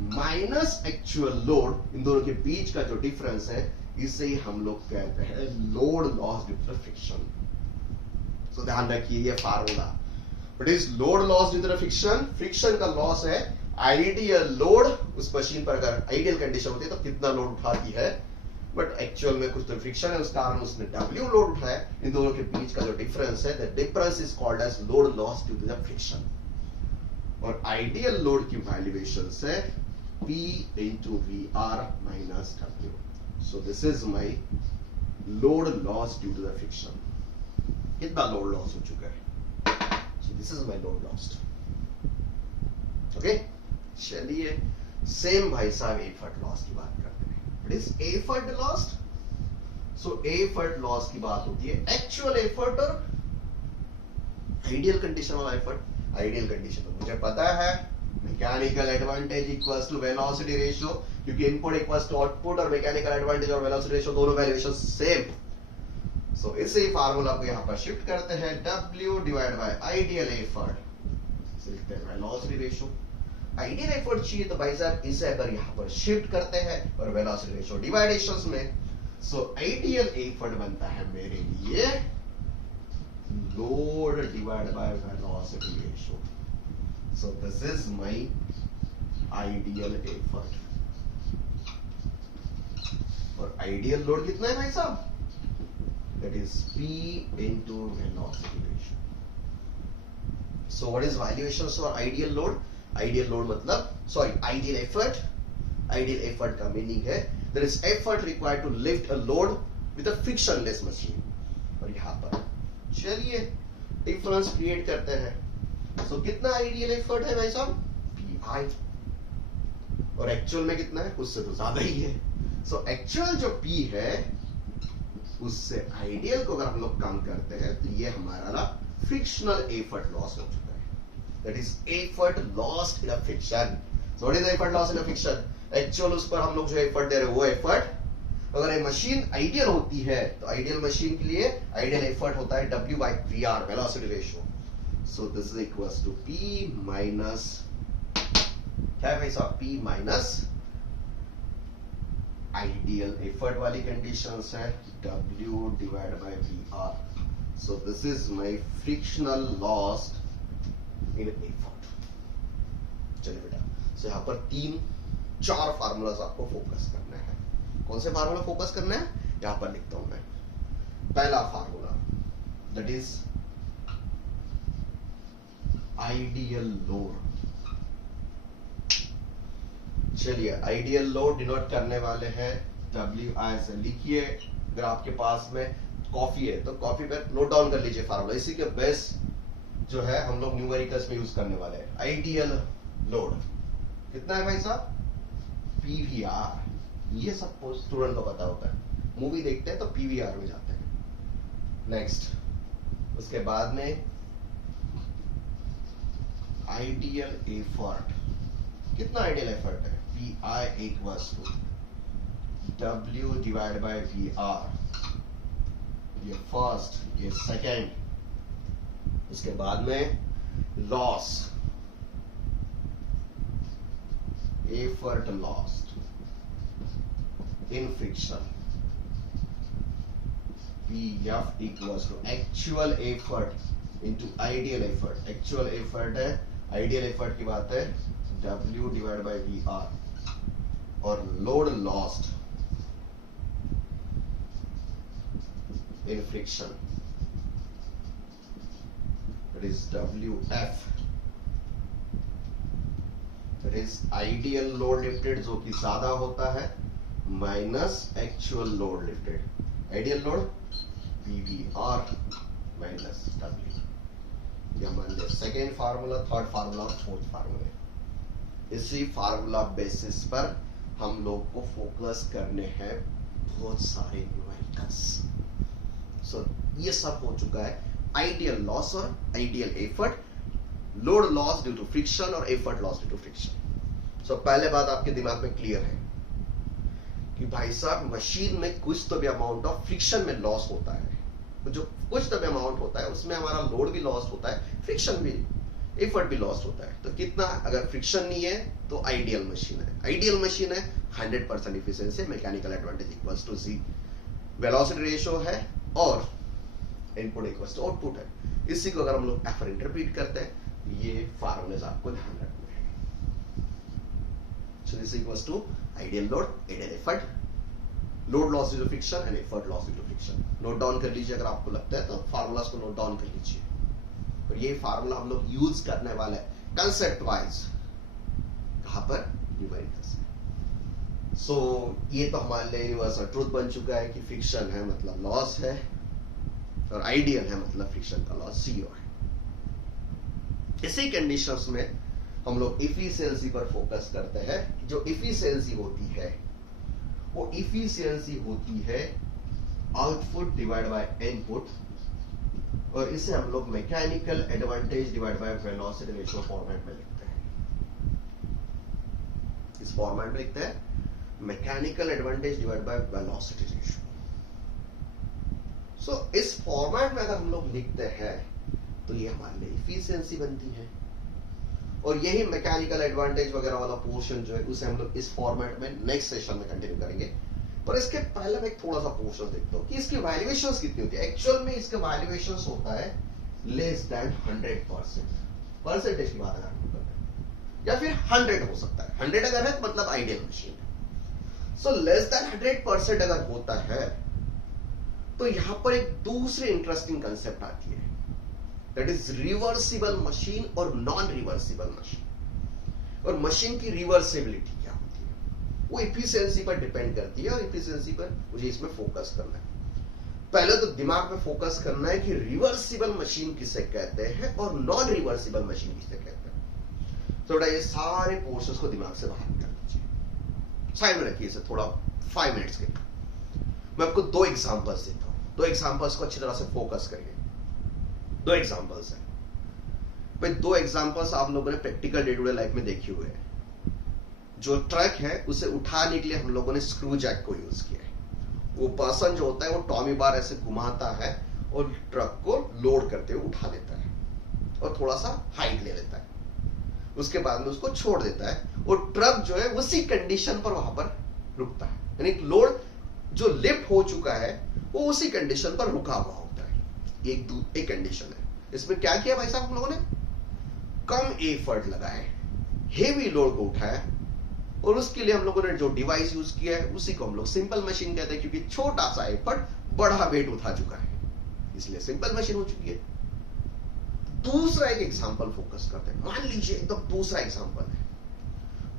minus actual load, इन दोनों के बीच का जो डिफरेंस है इसे ही हम लोग कहते हैं load loss due to friction. So ध्यान रखिए ये formula, but is load loss due to friction, friction का लॉस है आइडियल लोड, उस मशीन पर अगर आइडियल कंडीशन होती है तो कितना लोड उठाती है, बट एक्चुअल में कुछ तो फ्रिक्शन है, उस कारण उसने W लोड उठाया। इन दोनों के बीच का जो डिफरेंस है, the difference is called as load loss due to the friction. और आइडियल लोड की वैल्यूएशन है P into VR minus W. So this is my load loss due to the friction. कितना लोड लॉस हो चुका है? So this is my load loss. Okay? चलिए same भाई साहब एफर्ट लॉस की बात करते हैं। What is effort loss? So effort loss की बात होती है एक्चुअल एफर्ट और आइडियल कंडीशन वाला एफर्ट। आइडियल कंडीशन तो मुझे पता है mechanical advantage equals to velocity ratio, क्योंकि इनपुट इक्वल्स टू आउटपुट और मैकेनिकल एडवांटेज और वेलोसिटी रेशियो दोनों वैल्यूएशन सेम। सो इसी फार्मूला को यहां पर शिफ्ट करते हैं, W divide by ideal effort, लिखते हैं वेलोसिटी रेशियो। आइडियल एफर्ट चाहिए तो भाई साहब इसे अगर यहां पर शिफ्ट करते हैं और वेलोसिटी रेशियो डिवाइडेशंस में, सो आइडियल एफर्ट बनता है मेरे लिए load divide by velocity ratio. So this is my ideal effort. और आइडियल लोड कितना है भाई साहब? That is P into velocity ratio. So what is valuations for ideal load? Ideal load मतलब ideal effort. Ideal effort का meaning है there is effort required to lift a load with a frictionless machine. और यहाँ पर चलिए difference create करते हैं। So, कितना आइडियल एफर्ट है भाई साहब? PI। और एक्चुअल में कितना है? उससे तो ज्यादा ही है। सो एक्चुअल जो P है उससे आइडियल को अगर हम लोग कम करते हैं तो ये हमारा फ्रिक्शनल एफर्ट लॉस हो चुका है। That is effort lost in a friction. So what is effort loss in a friction? Actual उस पर हम लोग जो एफर्ट दे रहे हैं वो एफर्ट। अगर ये मशीन आइडियल होती है तो आइडियल मशीन के लिए आइडियल एफर्ट होता है W by VR, velocity ratio. So this is equals to P minus, क्या है भाई साहब? P minus आइडियल एफर्ट वाली कंडीशंस है W divided by VR. So this is my frictional loss in effort. चलिए बेटा, so यहाँ पर 3-4 फार्मूलाज आपको फोकस करना है। कौन से फार्मूला फोकस करना है? यहाँ पर लिखता हूं मैं। पहला formula that is ideal load. चलिए आइडियल लोड डिनोट करने वाले हैं WI से। लिखिए, अगर आपके पास में कॉफी है तो कॉफी पे नोट डाउन कर लीजिए फार्मूला। इसी के बेस जो है हम लोग न्यूमेरिकल्स में यूज करने वाले हैं। आइडियल लोड कितना है भाई साहब? PVR। ये सब स्टूडेंट को पता होता है, मूवी देखते हैं तो PVR में जाते हैं। नेक्स्ट, उसके बाद में आइडियल एफर्ट। कितना आइडियल एफर्ट है? PI equals to W divide by VR। ये फर्स्ट, ये सेकेंड। उसके बाद में loss, effort lost in friction. PF equals to actual effort into ideal effort. Actual effort है, आइडियल एफर्ट की बात है W डिवाइड बाय VR। और load lost in friction that is WF। That is ideal load lifted जो कि ज्यादा होता है minus actual load lifted. Ideal load PVR minus W। या मान लो सेकेंड फार्मूला, थर्ड फार्मूला और फोर्थ फार्मूला। इसी फार्मूला बेसिस पर हम लोग को फोकस करने हैं बहुत सारे न्यूमेरिकल्स। सो ये सब हो चुका है आइडियल लॉस और ideal effort, load loss due to friction और effort loss due to friction. So पहले बात आपके दिमाग में क्लियर है कि भाई साहब मशीन में कुछ तो भी अमाउंट ऑफ फ्रिक्शन में लॉस होता है। जो कुछ तो भी अमाउंट होता है उसमें हमारा लोड भी लॉस होता है, फ्रिक्शन भी। एफर्ट भी लॉस होता है। तो कितना, अगर फ्रिक्शन नहीं है तो आइडियल मशीन है, आइडियल मशीन है 100% efficiency, mechanical advantage equals to जी, वेलोसिटी रेशियो है और इनपुट इक्वल्स टू आउटपुट है। इसी को अगर हम लोग एफर इंटरप्रीट करते हैं, ये फार्मूलेज आपको ध्यान रखना है। So this equals to ideal load, ideal effort, load loss due to friction and effort loss due to friction. Note down कर लीजिए अगर आपको लगता है तो, फार्मूलाज को नोट डाउन कर लीजिए। और ये फार्मूला हम लोग यूज करने वाले हैं कंसेप्ट वाइज, कहां पर, न्यूमेरिकल्स। सो ये तो हमारे लिए यूनिवर्सल ट्रूथ बन चुका है कि फ्रिक्शन है मतलब लॉस है, और आइडियल है मतलब फ्रिक्शन का लॉस 0 है। इसी कंडीशंस में हम लोग इफिशियंसी पर फोकस करते हैं। जो इफिशियंसी होती है वो इफिशियंसी होती है आउटपुट डिवाइड बाय इनपुट, और इसे हम लोग mechanical advantage divide by velocity ratio format में लिखते हैं। इस फॉर्मेट में लिखते हैं mechanical advantage divide by velocity ratio. So इस फॉर्मेट में अगर हम लोग लिखते हैं तो ये हमारे लिए इफिशियंसी बनती है, और यही मैकेनिकल एडवांटेज वगैरह वाला पोर्शन जो है उसे हम लोग इस फॉर्मेट में नेक्स्ट सेशन में कंटिन्यू करेंगे। पर इसके पहले मैं थोड़ा सा पोर्शन देखता हूं कि इसकी वैल्यूएशंस कितनी होती है। एक्चुअल में इसका वैल्यूएशंस होता है लेस देन 100%, परसेंटेज की बात अगर हम करते हैं, या फिर 100 हो सकता है। 100 अगर है तो मतलब आइडियल मशीन है। सो लेस देन 100% अगर होता है तो यहां पर एक दूसरी इंटरेस्टिंग कंसेप्ट आती है, दैट इज रिवर्सिबल मशीन और नॉन रिवर्सिबल मशीन। और मशीन की रिवर्सिबिलिटी क्या होती है, वो इफिशियंसी पर डिपेंड करती है, और इफिशियंसी पर मुझे इसमें फोकस करना है। पहले तो दिमाग में फोकस करना है कि रिवर्सिबल मशीन किसे कहते हैं और नॉन रिवर्सिबल मशीन किसे कहते हैं। थोड़ा ये सारे पोर्शंस को दिमाग से बाहर कर लीजिए, साइड में रखिए इसे थोड़ा 5 मिनट्स के। मैं आपको 2 एग्जांपल्स देता हूं, 2 एग्जांपल्स को अच्छी तरह से फोकस करिए। 2 एग्जांपल्स हैं भाई, 2 एग्जांपल्स आप लोगों ने practical day to day life में देखे हुए हैं। जो ट्रक है उसे उठाने के लिए हम लोगों ने स्क्रू जैक को यूज किया है। वो पर्सन जो होता है वो टॉमी बार ऐसे घुमाता है और ट्रक को लोड करते हुए उठा लेता है और थोड़ा सा हाइट ले लेता है, उसके बाद में उसको छोड़ देता है, और ट्रक जो है उसी कंडीशन पर वहां पर रुकता है। यानी लोड जो लिफ्ट हो चुका है वो उसी कंडीशन पर रुका हुआ होता है। एक कंडीशन है। इसमें क्या किया भाई साहब हम लोगों ने, कम एफर्ट लगाए, हेवी लोड को उठाया, और उसके लिए हम लोगों ने जो डिवाइस यूज किया है उसी को हम लोग सिंपल मशीन कहते हैं, क्योंकि छोटा सा एफर्ट बड़ा वेट उठा चुका है, इसलिए सिंपल मशीन हो चुकी है। दूसरा एक एग्जांपल फोकस करते हैं, मान लीजिए एकदम दूसरा एग्जांपल है।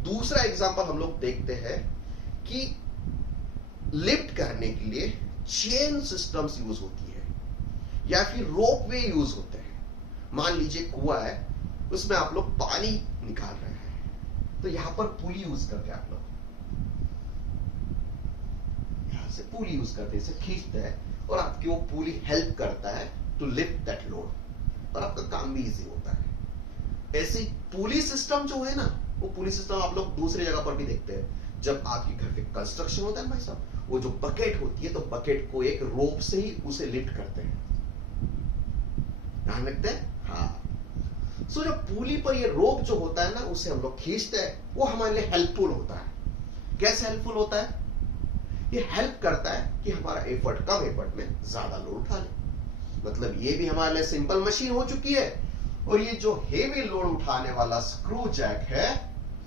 दूसरा एग्जांपल हम लोग देखते हैं कि लिफ्ट करने के लिए चेन सिस्टम्स यूज होती है या फिर रोप वे यूज होते हैं। मान लीजिए कुआं है, उसमें आप लोग पानी निकाल रहे हैं, तो यहां पर पुली यूज करते हैं। आप लोग यहां से पुली यूज करते हैं, इसे खींचते हैं, और आपकी वो पुली हेल्प करता है टू लिफ्ट दैट लोड, और आपका काम भी इजी होता है। ऐसे पुली सिस्टम जो है ना, वो पुली सिस्टम आप लोग दूसरी जगह पर भी देखते हैं। जब आपके घर पे कंस्ट्रक्शन होता है भाई साहब, वो जो बकेट होती है, तो बकेट को एक रोप से ही उसे लिफ्ट करते हैं, ध्यान रखते हैं। हाँ, सो जो पुली पर ये रोप जो होता है ना, उसे हम लोग खींचते हैं, वो हमारे लिए हेल्पफुल होता है। कैसे हेल्पफुल होता है, ये हेल्प करता है कि हमारा एफर्ट कम एफर्ट में ज्यादा लोड उठा ले। मतलब ये भी हमारे लिए सिंपल मशीन हो चुकी है, और ये जो हेवी लोड उठाने वाला स्क्रू जैक है,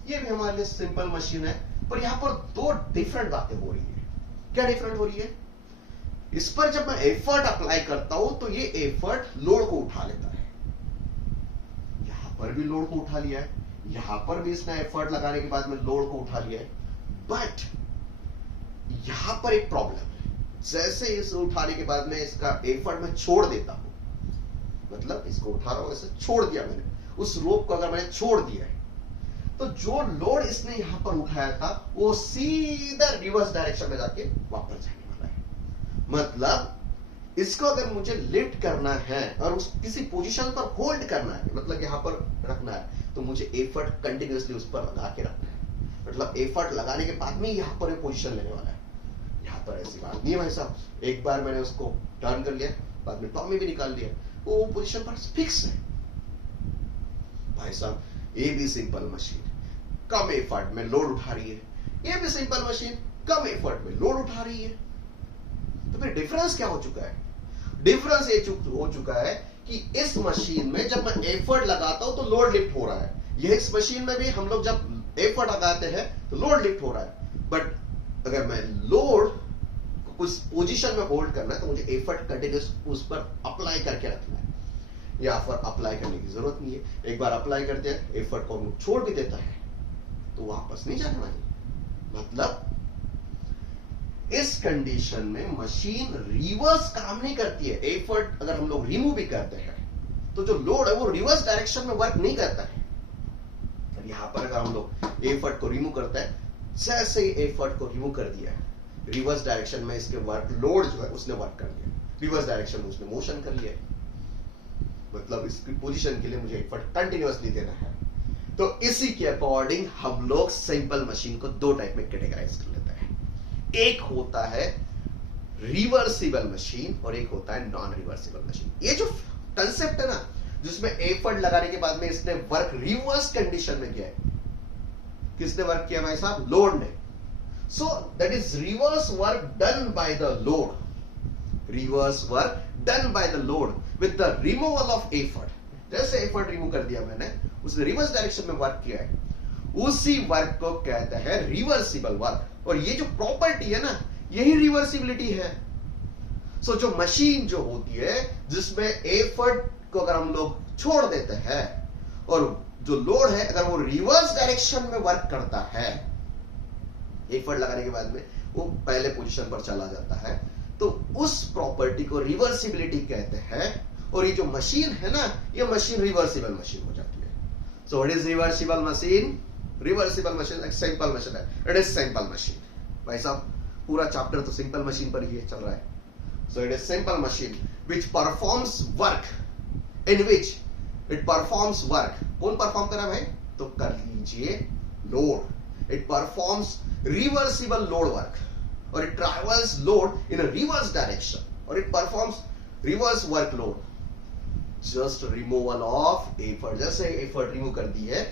ये भी हमारे लिए सिंपल मशीन है। पर यहां पर 2 डिफरेंट बातें हो रही है। क्या डिफरेंट हो रही है, इस पर जब मैं एफर्ट अप्लाई करता हूं तो ये एफर्ट लोड को उठा लेता है, यहां पर भी लोड को उठा लिया है, यहां पर भी इसने एफर्ट लगाने के बाद में लोड को उठा लिया है। बट यहां पर एक प्रॉब्लम है, जैसे इसे उठाने के बाद में इसका एफर्ट मैं छोड़ देता हूं, मतलब इसको उठा रहा हूं, ऐसे छोड़ दिया मैंने, उस रोप को अगर मैंने छोड़ दिया है, तो जो लोड इसने यहां पर उठाया था वो सीधा रिवर्स डायरेक्शन में जाके वापस जाने वाला है। मतलब इसको अगर मुझे लिफ्ट करना है और उस किसी पोजीशन पर होल्ड करना है, मतलब यहां पर रखना है, तो मुझे एफर्ट कंटिन्यूअसली उस पर लगा के रखना है। मतलब एफर्ट लगाने के बाद में यहां पर पोजीशन लेने वाला है। यहां पर ऐसी बात नहीं है भाई साहब, एक बार मैंने उसको टर्न कर लिया, बाद में टॉमी भी निकाल लिया, वो पोजीशन पर फिक्स है। भाई साहब ये भी सिंपल मशीन कम एफर्ट में लोड उठा रही है, ये भी सिंपल मशीन कम एफर्ट में लोड उठा रही है। तो फिर डिफरेंस क्या हो चुका है? डिफरेंस ये हो चुका है कि इस मशीन में जब मैं एफर्ट लगाता हूं तो लोड लिफ्ट हो रहा है, यह इस मशीन में भी हम लोग जब एफर्ट लगाते हैं तो लोड लिफ्ट हो रहा है। बट अगर मैं लोड उस पोजीशन में होल्ड करना है तो मुझे एफर्ट कंटिन्यूस उस पर अप्लाई करके रखना है, या फिर अप्लाई करने की जरूरत नहीं है। एक बार अप्लाई करते हैं एफर्ट को छोड़ भी देता है तो वापस नहीं जाने वाली। मतलब इस कंडीशन में मशीन रिवर्स काम नहीं करती है। एफर्ट अगर हम लोग रिमूव भी करते हैं तो जो लोड है वो रिवर्स डायरेक्शन में वर्क नहीं करता है। और यहां पर अगर हम लोग एफर्ट को रिमूव करते हैं, जैसे ही एफर्ट को रिमूव कर दिया रिवर्स डायरेक्शन में इसके वर्क लोड जो है उसने वर्क कर दिया, रिवर्स डायरेक्शन में उसने मोशन कर लिया। मतलब इसकी पोजीशन के लिए मुझे एफर्ट कंटिन्यूअसली देना है। तो इसी के अकॉर्डिंग हम लोग सिंपल मशीन को दो टाइप में कैटेगराइज कर लेते हैं। एक होता है रिवर्सिबल मशीन और एक होता है नॉन रिवर्सिबल मशीन। ये जो कंसेप्ट है ना, जिसमें एफर्ट लगाने के बाद में इसने वर्क रिवर्स कंडीशन में किया है, किसने वर्क किया भाई साहब? लोड ने। So that is reverse work done by the load, reverse work done by the load with the removal of effort. जैसे एफर्ट रिमूव कर दिया मैंने, उसने रिवर्स डायरेक्शन में वर्क किया है, उसी वर्क को कहते हैं रिवर्सिबल वर्क। और ये जो प्रॉपर्टी है ना, यही रिवर्सिबिलिटी है। सो जो मशीन जो होती है जिसमें एफर्ट को अगर हम लोग छोड़ देते हैं और जो लोड है अगर वो रिवर्स डायरेक्शन में वर्क करता है, एफर्ट लगाने के बाद में वो पहले पोजीशन पर चला जाता है, तो उस प्रॉपर्टी को रिवर्सिबिलिटी कहते हैं। और ये जो मशीन है ना, ये मशीन रिवर्सिबल मशीन हो जाती है। सो what is reversible machine? Reversible machine एक सिंपल मशीन है, इट इज सिंपल मशीन। भाई साहब पूरा चैप्टर तो सिंपल मशीन पर ही चल रहा है। So it is simple machine which performs work in which it performs work. कौन परफॉर्म कर रहा है भाई? तो कर लीजिए load. It performs reversible load work और it travels load in a reverse direction और it performs reverse work load. Just removal of effort, जैसे एफर्ट रिमूव कर दी है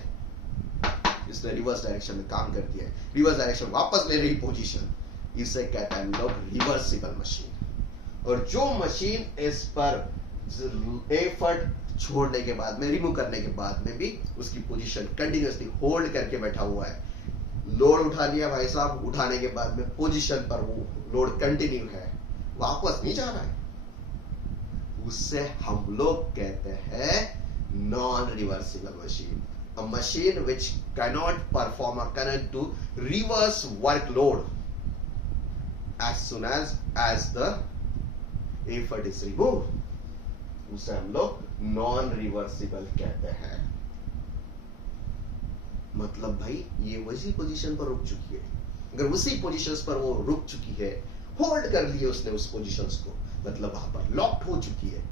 इसने रिवर्स डायरेक्शन में काम कर दिया है, रिवर्स डायरेक्शन वापस ले रही पोजीशन, इसे कहते हैं लोग रिवर्सिबल मशीन। और जो मशीन इस पर एफर्ट छोड़ने के बाद में, रिमूव करने के बाद में भी उसकी पोजीशन कंटिन्यूअसली होल्ड करके बैठा हुआ है, लोड उठा लिया भाई साहब, उठाने के बाद में पोजीशन पर वो लोड कंटिन्यू है, वापस नहीं जा रहा है, उससे हम लोग कहते हैं non reversible machine. A machine which cannot perform or cannot do reverse workload as soon as the effort is removed, उसे हम लोग नॉन रिवर्सिबल कहते हैं। मतलब भाई ये वैसी पोजीशन पर रुक चुकी है, अगर उसी पोजीशंस पर वो रुक चुकी है, होल्ड कर लिए उसने उस पोजीशंस को, मतलब वहां पर लॉक्ड हो चुकी है।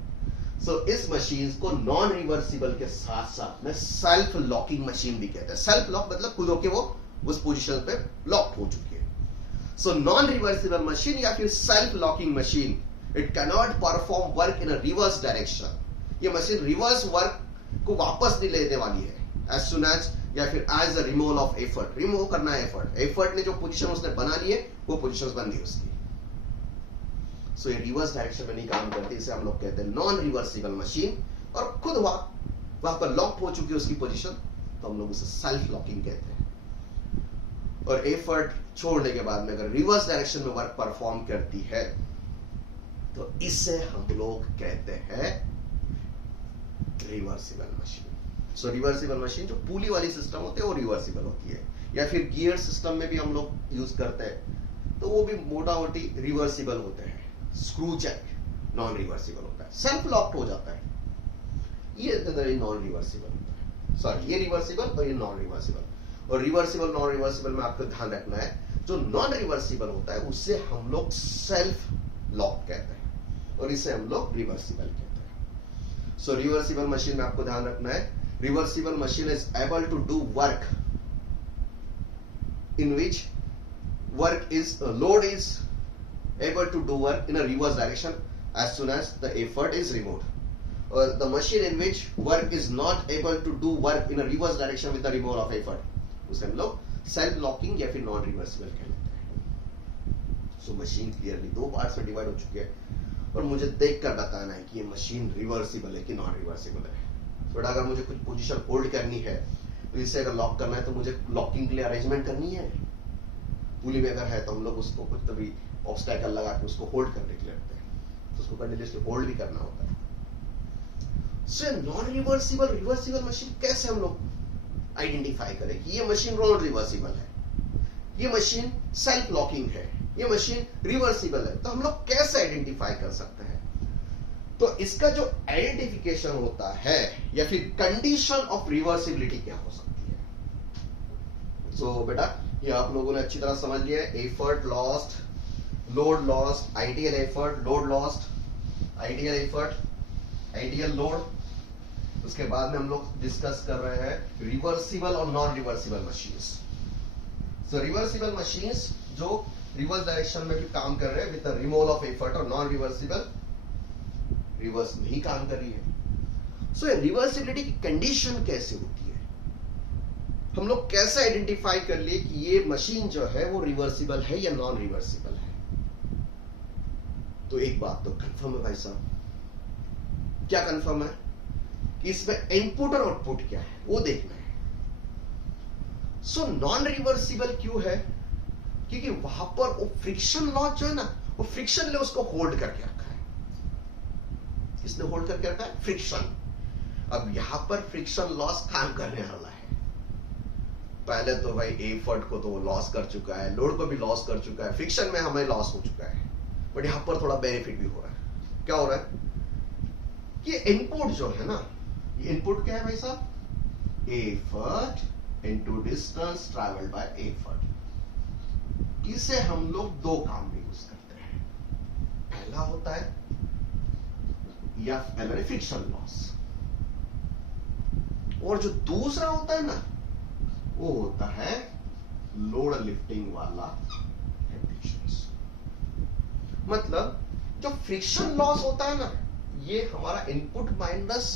सो इस मशीन को नॉन रिवर्सिबल के साथ साथ में सेल्फ लॉकिंग मशीन भी कहते हैं। सेल्फ लॉक मतलब खुद होके वो उस पोजीशन पे लॉक हो चुकी है। सो नॉन रिवर्सिबल मशीन या फिर self locking machine, it can not perform work in a reverse direction. ये मशीन रिवर्स वर्क को वापस नहीं लेने वाली है एज सुन एज या फिर as the removal of effort. Remove करना है एफर्ट, एफर्ट ने जो पोजीशन उसने बना ली है वो पोजीशन बन गई उसकी। सो ये रिवर्स डायरेक्शन में नहीं काम करती, इसे हम लोग कहते हैं नॉन रिवर्सिबल मशीन। और खुद वहां पर लॉक हो चुकी है उसकी पोजीशन, तो हम लोग उसे सेल्फ लॉकिंग कहते हैं। और एफर्ट छोड़ने के बाद में अगर रिवर्स डायरेक्शन में वर्क परफॉर्म करती है तो इसे हम लोग कहते हैं रिवर्सिबल मशीन। सो रिवर्सिबल मशीन जो पुली वाली सिस्टम होती है वो रिवर्सिबल होती है, या फिर गियर सिस्टम में भी हम लोग यूज करते हैं तो वो भी मोटा मोटी रिवर्सिबल होते हैं। स्क्रू जैक नॉन रिवर्सिबल होता है, सेल्फ लॉक्ड हो जाता है, ये नॉन रिवर्सिबल होता है। सॉरी, ये रिवर्सिबल और ये नॉन रिवर्सिबल। और रिवर्सिबल नॉन रिवर्सिबल में आपको ध्यान रखना है, जो नॉन रिवर्सिबल होता है उससे हम लोग सेल्फ लॉक कहते हैं और इसे हम लोग रिवर्सिबल कहते हैं। सो रिवर्सिबल मशीन में आपको ध्यान रखना है, reversible machine is able to do work in which work is load is able to do work in a reverse direction as soon as the effort is removed। or the machine in which work is not able to do work in a reverse direction with the removal of effort, उसे हम लोग self locking या फिर non reversible कहते हैं। So machine clearly दो parts में divide हो चुकी है और मुझे देखकर बताना है कि ये मशीन रिवर्सिबल है कि नॉन रिवर्सिबल है। बट अगर मुझे कुछ पोजीशन होल्ड करनी है तो इसे अगर लॉक करना है तो मुझे लॉकिंग के लिए अरेंजमेंट करनी है। पुली में अगर है तो हम लोग उसको कुछ तभी ऑब्स्टैकल लगा के उसको होल्ड करने के लिए रखते हैं, तो उसको कंटिन्यूअसली होल्ड भी करना होता है। So non reversible reversible machine कैसे हम लोग आइडेंटिफाई करें कि ये मशीन नॉन रिवर्सिबल है, ये मशीन सेल्फ लॉकिंग है, ये मशीन रिवर्सिबल है, तो हम लोग कैसे आइडेंटिफाई कर सकते हैं? तो इसका जो आइडेंटिफिकेशन होता है या फिर कंडीशन ऑफ रिवर्सिबिलिटी क्या हो सकती है? सो बेटा ये आप लोगों ने अच्छी तरह समझ लिया है। Effort lost, load lost, ideal effort, load lost, ideal effort, ideal load. उसके बाद में हम लोग डिस्कस कर रहे हैं रिवर्सिबल और नॉन रिवर्सिबल मशीन्स। सो रिवर्सिबल मशीन्स जो रिवर्स डायरेक्शन में भी काम कर रहे हैं with the removal of effort, और नॉन रिवर्सिबल रिवर्स नहीं काम कर रही है। सो रिवर्सिबिलिटी की कंडीशन कैसे होती है? हम लोग कैसे आइडेंटिफाई कर लिए कि ये मशीन जो है वो रिवर्सिबल है या नॉन रिवर्सिबल है? तो एक बात तो कंफर्म है भाई साहब। क्या कंफर्म है? कि इसमें इनपुट और आउटपुट क्या है वो देखना है। सो नॉन रिवर्सिबल क्यों है? क्योंकि वहां पर वो फ्रिक्शन लॉस जो है ना, वो फ्रिक्शन ने उसको होल्ड करके रखा है। किसने होल्ड करके रखा है? फ्रिक्शन। अब यहां पर फ्रिक्शन लॉस काम करने वाला है। पहले तो भाई एफर्ट को तो वो लॉस कर चुका है, लोड को भी लॉस कर चुका है, फ्रिक्शन में हमें लॉस हो चुका है, बट यहां पर थोड़ा बेनिफिट भी हो रहा है। क्या हो रहा है? ये इनपुट जो है ना, ये इनपुट क्या है भाई साहब? Effort into distance travelled by effort. इसे हम लोग दो काम में यूज करते हैं। पहला होता है या फ्रिक्शन लॉस, और जो दूसरा होता है ना वो होता है लोड लिफ्टिंग वाला कंडीशंस। मतलब जो फ्रिक्शन लॉस होता है ना, ये हमारा इनपुट माइनस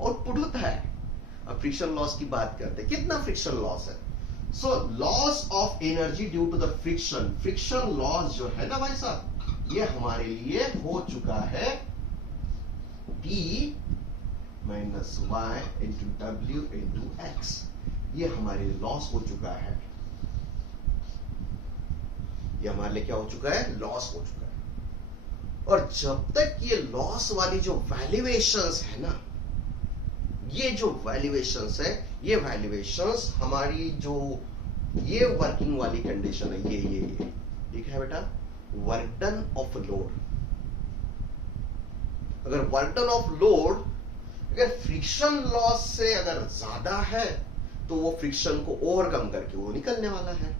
आउटपुट होता है। अब फ्रिक्शन लॉस की बात करते हैं, कितना फ्रिक्शन लॉस है? So loss of energy due to the friction, friction loss जो है ना भाई साहब, ये हमारे लिए हो चुका है P minus Y into W into X. ये हमारे लिए लॉस हो चुका है। ये हमारे लिए क्या हो चुका है? लॉस हो चुका है। और जब तक ये लॉस वाली जो वैल्यूएशंस है ना, ये जो वैल्यूएशंस है, ये वैल्यूएशंस हमारी जो ये वर्किंग वाली कंडीशन है, ये ठीक है बेटा, वर्क डन ऑफ लोड। अगर वर्क डन ऑफ लोड अगर फ्रिक्शन लॉस से अगर ज्यादा है तो वो फ्रिक्शन को ओवरकम करके वो निकलने वाला है।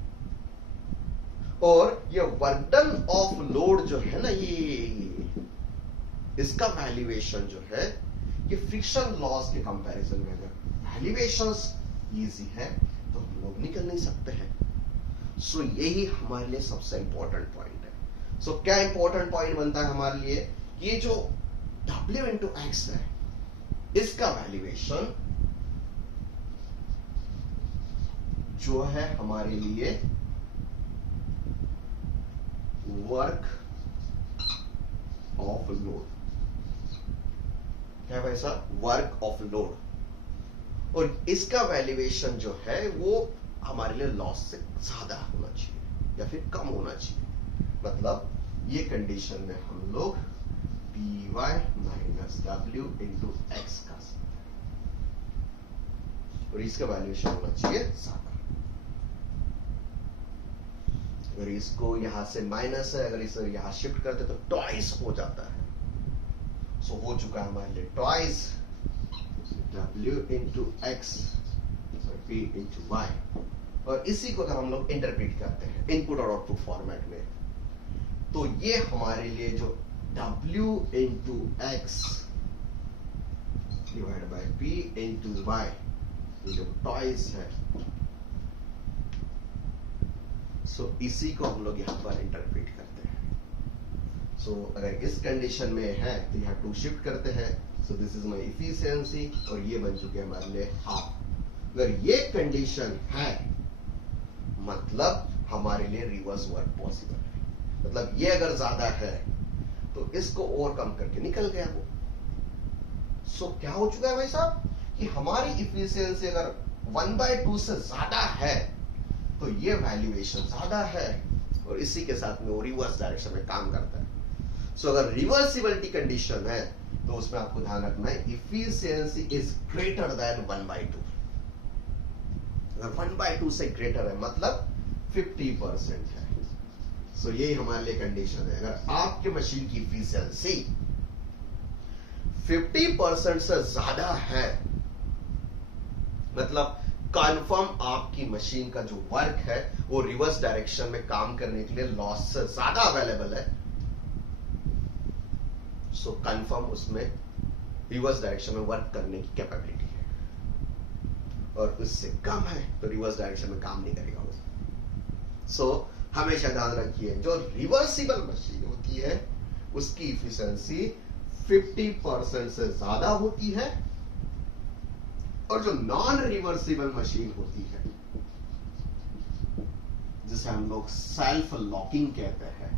और ये वर्क डन ऑफ लोड जो है ना, ये इसका वैल्यूएशन जो है, ये फ्रिक्शन लॉस के कंपैरिजन में अगर वैल्यूएशंस इजी है तो हम लोग निकल नहीं सकते हैं। सो यही हमारे लिए सबसे इंपॉर्टेंट पॉइंट है। सो क्या इंपॉर्टेंट पॉइंट बनता है हमारे लिए? ये जो W इंटू एक्स है, इसका वैल्यूएशन जो है हमारे लिए वर्क ऑफ लोड, क्या भाई साहब? Work of load. और इसका वैल्यूएशन जो है वो हमारे लिए लॉस से ज्यादा होना चाहिए या फिर कम होना चाहिए। मतलब ये कंडीशन में हम लोग P Y minus W into X कर सकते हैं, और इसका वैल्यूएशन होना चाहिए ज्यादा। अगर इसको यहां से माइनस है, अगर इसे यहां शिफ्ट करते तो ट्वाइस हो जाता है। सो हो चुका है हमारे लिए twice W into X P into Y. और इसी को अगर हम लोग इंटरप्रेट करते हैं इनपुट और आउटपुट फॉर्मेट में, तो ये हमारे लिए जो W into X divide by P into Y, ये जो ट्वाइस है, सो इसी को हम लोग यहां पर इंटरप्रेट करते हैं। सो अगर इस कंडीशन में है तो यहां टू शिफ्ट करते हैं, सो दिस इज माय इफिशियंसी और ये बन चुके हैं हमारे लिए हाफ। अगर ये कंडीशन है मतलब हमारे लिए रिवर्स वर्क पॉसिबल है, मतलब ये अगर ज्यादा है तो इसको ओवरकम करके निकल गया वो। सो क्या हो चुका है भाई साहब कि हमारी इफिशियंसी अगर 1/2 से ज्यादा है तो ये वैल्यूएशन ज्यादा है और इसी के साथ में वो रिवर्स डायरेक्शन में काम करता है। सो अगर रिवर्सिबिलिटी कंडीशन है तो उसमें आपको ध्यान रखना है इफिशियंसी इज ग्रेटर देन 1/2। अगर 1/2 से ग्रेटर है मतलब 50% है। सो यही हमारे लिए कंडीशन है। अगर आपके मशीन की इफिशियंसी 50% से ज्यादा है मतलब कंफर्म आपकी मशीन का जो वर्क है वो रिवर्स डायरेक्शन में काम करने के लिए लॉस से ज्यादा अवेलेबल है। सो कंफर्म उसमें रिवर्स डायरेक्शन में वर्क करने की कैपेबिलिटी है और उससे कम है तो रिवर्स डायरेक्शन में काम नहीं करेगा वो। सो हमेशा ध्यान रखिए जो रिवर्सिबल मशीन होती है उसकी इफिशियंसी 50% से ज्यादा होती है और जो नॉन रिवर्सिबल मशीन होती है जिसे हम लोग सेल्फ लॉकिंग कहते हैं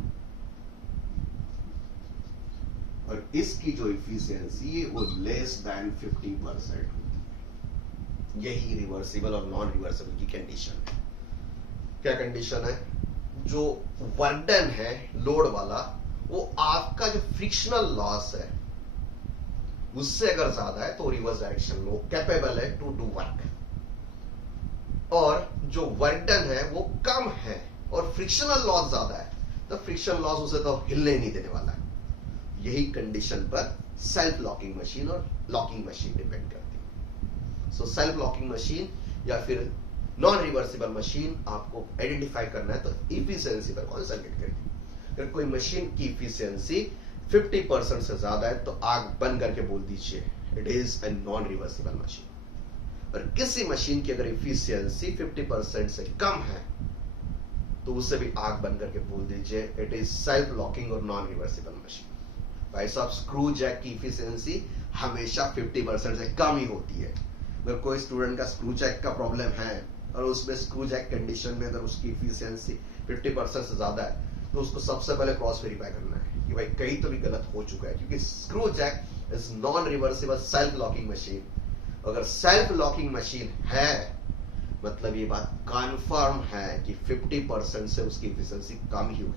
और इसकी जो इफिशियंसी है वो लेस देन 50% होती है। यही रिवर्सिबल और नॉन रिवर्सिबल की कंडीशन है। क्या कंडीशन है? जो वर्डन है लोड वाला वो आपका जो फ्रिक्शनल लॉस है उससे अगर ज्यादा है तो रिवर्स डायरेक्शन में वो कैपेबल है टू डू वर्क और जो वर्डन है वो कम है और फ्रिक्शनल लॉस ज्यादा है तो फ्रिक्शन लॉस उसे तो हिलने नहीं देने वाला है। यही कंडीशन पर सेल्फ लॉकिंग मशीन और लॉकिंग मशीन डिपेंड करती है। सो सेल्फ लॉकिंग मशीन या फिर नॉन रिवर्सिबल मशीन आपको आइडेंटिफाई करना है तो इफिशियंसी पर कॉन्सेंट्रेट करेगी। अगर कोई मशीन की इफिशियंसी 50% से ज्यादा है तो आग बंद करके बोल दीजिए it is a non reversible machine. और किसी मशीन की अगर इफिशियंसी 50% से कम है तो उससे भी आग बंद करके बोल दीजिए इट इज सेल्फ लॉकिंग और नॉन रिवर्सिबल मशीन। भाई साहब स्क्रू जैक की इफिशियंसी हमेशा 50% से कम ही होती है। अगर कोई स्टूडेंट का स्क्रू जैक का प्रॉब्लम है और उसमें स्क्रू जैक कंडीशन में अगर उसकी इफिशियंसी 50% से ज्यादा है तो उसको सबसे पहले क्रॉस वेरीफाई करना है कि भाई कहीं तो भी गलत हो चुका है क्योंकि screw jack is non reversible self locking machine. अगर सेल्फ लॉकिंग मशीन है मतलब ये बात कंफर्म है कि 50% से उसकी इफिशियंसी कम ही हुई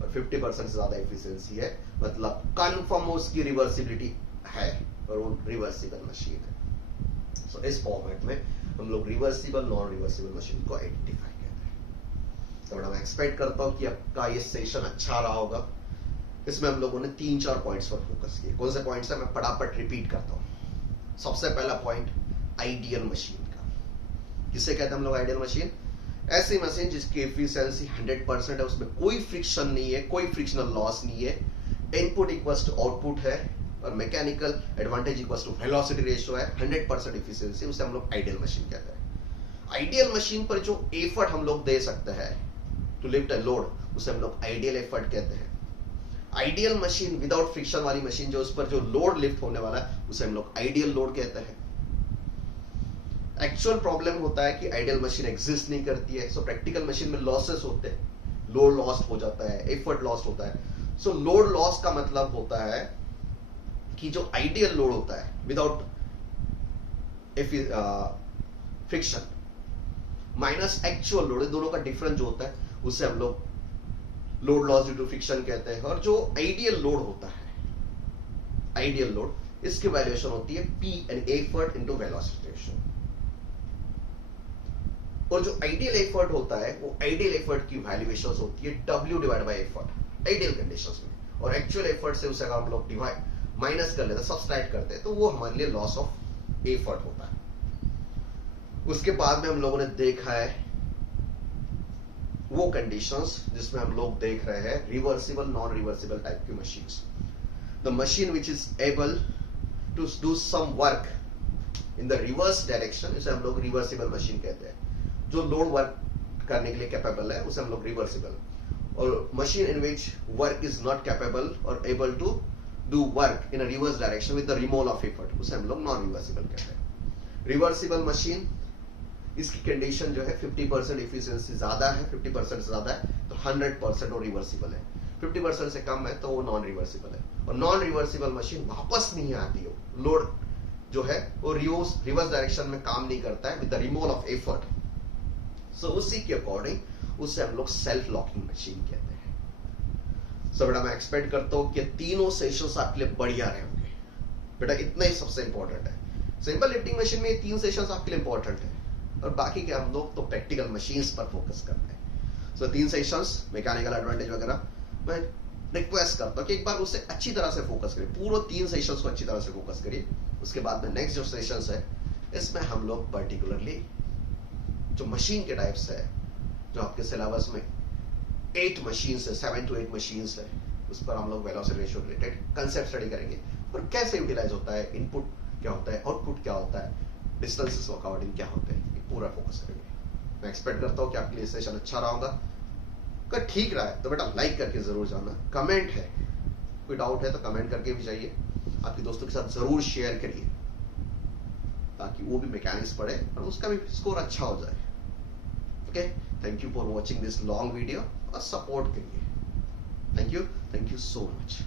और 50% से ज्यादा इफिशियंसी है मतलब कंफर्म उसकी रिवर्सिबिलिटी है और वो रिवर्सिबल मशीन है। सो इस फॉर्मेट में हम लोग रिवर्सिबल नॉन रिवर्सिबल मशीन को आइडेंटिफाई करते हैं। तो मैं एक्सपेक्ट करता हूं कि आपका ये सेशन अच्छा रहा होगा। इसमें हम लोगों ने 3-4 पॉइंट्स पर फोकस किए। कौन से पॉइंट्स है मैं फटाफट रिपीट करता हूं। सबसे पहला पॉइंट आइडियल मशीन का। किसे कहते हैं हम लोग आइडियल मशीन? ऐसी मशीन जिसकी एफिशिएंसी 100% है, उसमें कोई फ्रिक्शन नहीं है, कोई फ्रिक्शनल लॉस नहीं है, इनपुट इक्वल्स टू आउटपुट है और mechanical advantage equals to velocity ratio है, 100% एफिशिएंसी, उसे हम लोग आइडियल मशीन कहते हैं। आइडियल मशीन पर जो एफर्ट हम लोग दे सकते हैं टू लिफ्ट अ लोड, उसे हम लोग आइडियल एफर्ट कहते हैं। आइडियल मशीन विदाउट फ्रिक्शन वाली मशीन जो उस पर जो लोड लिफ्ट होने वाला है उसे हम लोग आइडियल लोड कहते हैं। एक्चुअल प्रॉब्लम होता है कि आइडियल मशीन एग्जिस्ट नहीं करती है। सो प्रैक्टिकल मशीन में लॉसेस होते हैं, लोड लॉस्ट हो जाता है, एफर्ट लॉस्ट होता है। सो लोड लॉस का मतलब होता है कि जो आइडियल लोड होता है without friction minus actual load, दोनों का डिफरेंस जो होता है उसे हम लोग load loss due to friction कहते हैं। और जो आइडियल लोड होता है, आइडियल लोड, इसकी वैल्यूएशन होती है P and effort into velocity ratio. और जो आइडियल एफर्ट होता है वो आइडियल एफर्ट की वैल्यूएशन होती है W divide bye effort ideal conditions में। और एक्चुअल एफर्ट से उसे अगर हम लोग डिवाइड माइनस कर लेते हैं, सब्सट्रैक्ट करते हैं, तो वो हमारे लिए लॉस ऑफ एफर्ट होता है। उसके बाद में हम लोगों ने देखा है वो कंडीशंस जिसमें हम लोग देख रहे हैं रिवर्सिबल नॉन रिवर्सिबल टाइप की machines. The machine which is able to do some work in the reverse direction, इसे हम लोग रिवर्सिबल मशीन कहते हैं। जो लोड वर्क करने के लिए कैपेबल है उसे हम लोग रिवर्सिबल। और machine in which work is not capable और able to do work in a reverse direction with the removal of effort, उसे हम लोग नॉन रिवर्सिबल कहते हैं। रिवर्सिबल मशीन, इसकी कंडीशन जो है 50% इफिशियंसी ज्यादा है, 50% से ज्यादा है तो 100% वो रिवर्सिबल है, 50% से कम है तो वो नॉन रिवर्सिबल है। और नॉन रिवर्सिबल मशीन वापस नहीं आती हो, लोड जो है वो रिवर्स डायरेक्शन में काम नहीं करता है with the removal of effort. So उसी के अकॉर्डिंग उसे हम लोग सेल्फ लॉकिंग मशीन कहते हैं। सो बेटा मैं एक्सपेक्ट करता हूं कि तीनों सेशंस आपके लिए बढ़िया रहे होंगे। बेटा इतना ही सबसे इंपॉर्टेंट है, सिंपल लिफ्टिंग मशीन में ये 3 सेशंस आपके लिए इंपॉर्टेंट है और बाकी के हम लोग तो प्रैक्टिकल मशीन्स पर फोकस करते हैं। सो 3 सेशंस मैकेनिकल एडवांटेज वगैरह मैं रिक्वेस्ट करता हूं कि एक बार उसे अच्छी तरह से फोकस करिए, पूरे 3 सेशंस को अच्छी तरह से फोकस करिए। उसके बाद में नेक्स्ट जो सेशंस है इसमें हम लोग पर्टिकुलरली जो मशीन के टाइप्स है, जो आपके सिलेबस में 8 मशीन है, 7 to 8 मशीन है, उस पर हम लोग velocity ratio related concept study करेंगे और कैसे यूटिलाइज होता है, इनपुट क्या होता है, आउटपुट क्या होता है, डिस्टेंसेस अकॉर्डिंग क्या होते हैं, ये पूरा फोकस करेंगे। मैं एक्सपेक्ट करता हूँ कि आपके लिए सेशन अच्छा रहा होगा। अगर ठीक रहा है तो बेटा लाइक करके जरूर जाना, कमेंट है, कोई डाउट है तो कमेंट करके भी जाइए, आपके दोस्तों के साथ जरूर शेयर करिए ताकि वो भी मैकेनिक्स पढ़े और उसका भी स्कोर अच्छा हो जाए। Okay, thank you for watching this long video और सपोर्ट करिए। Thank you so much.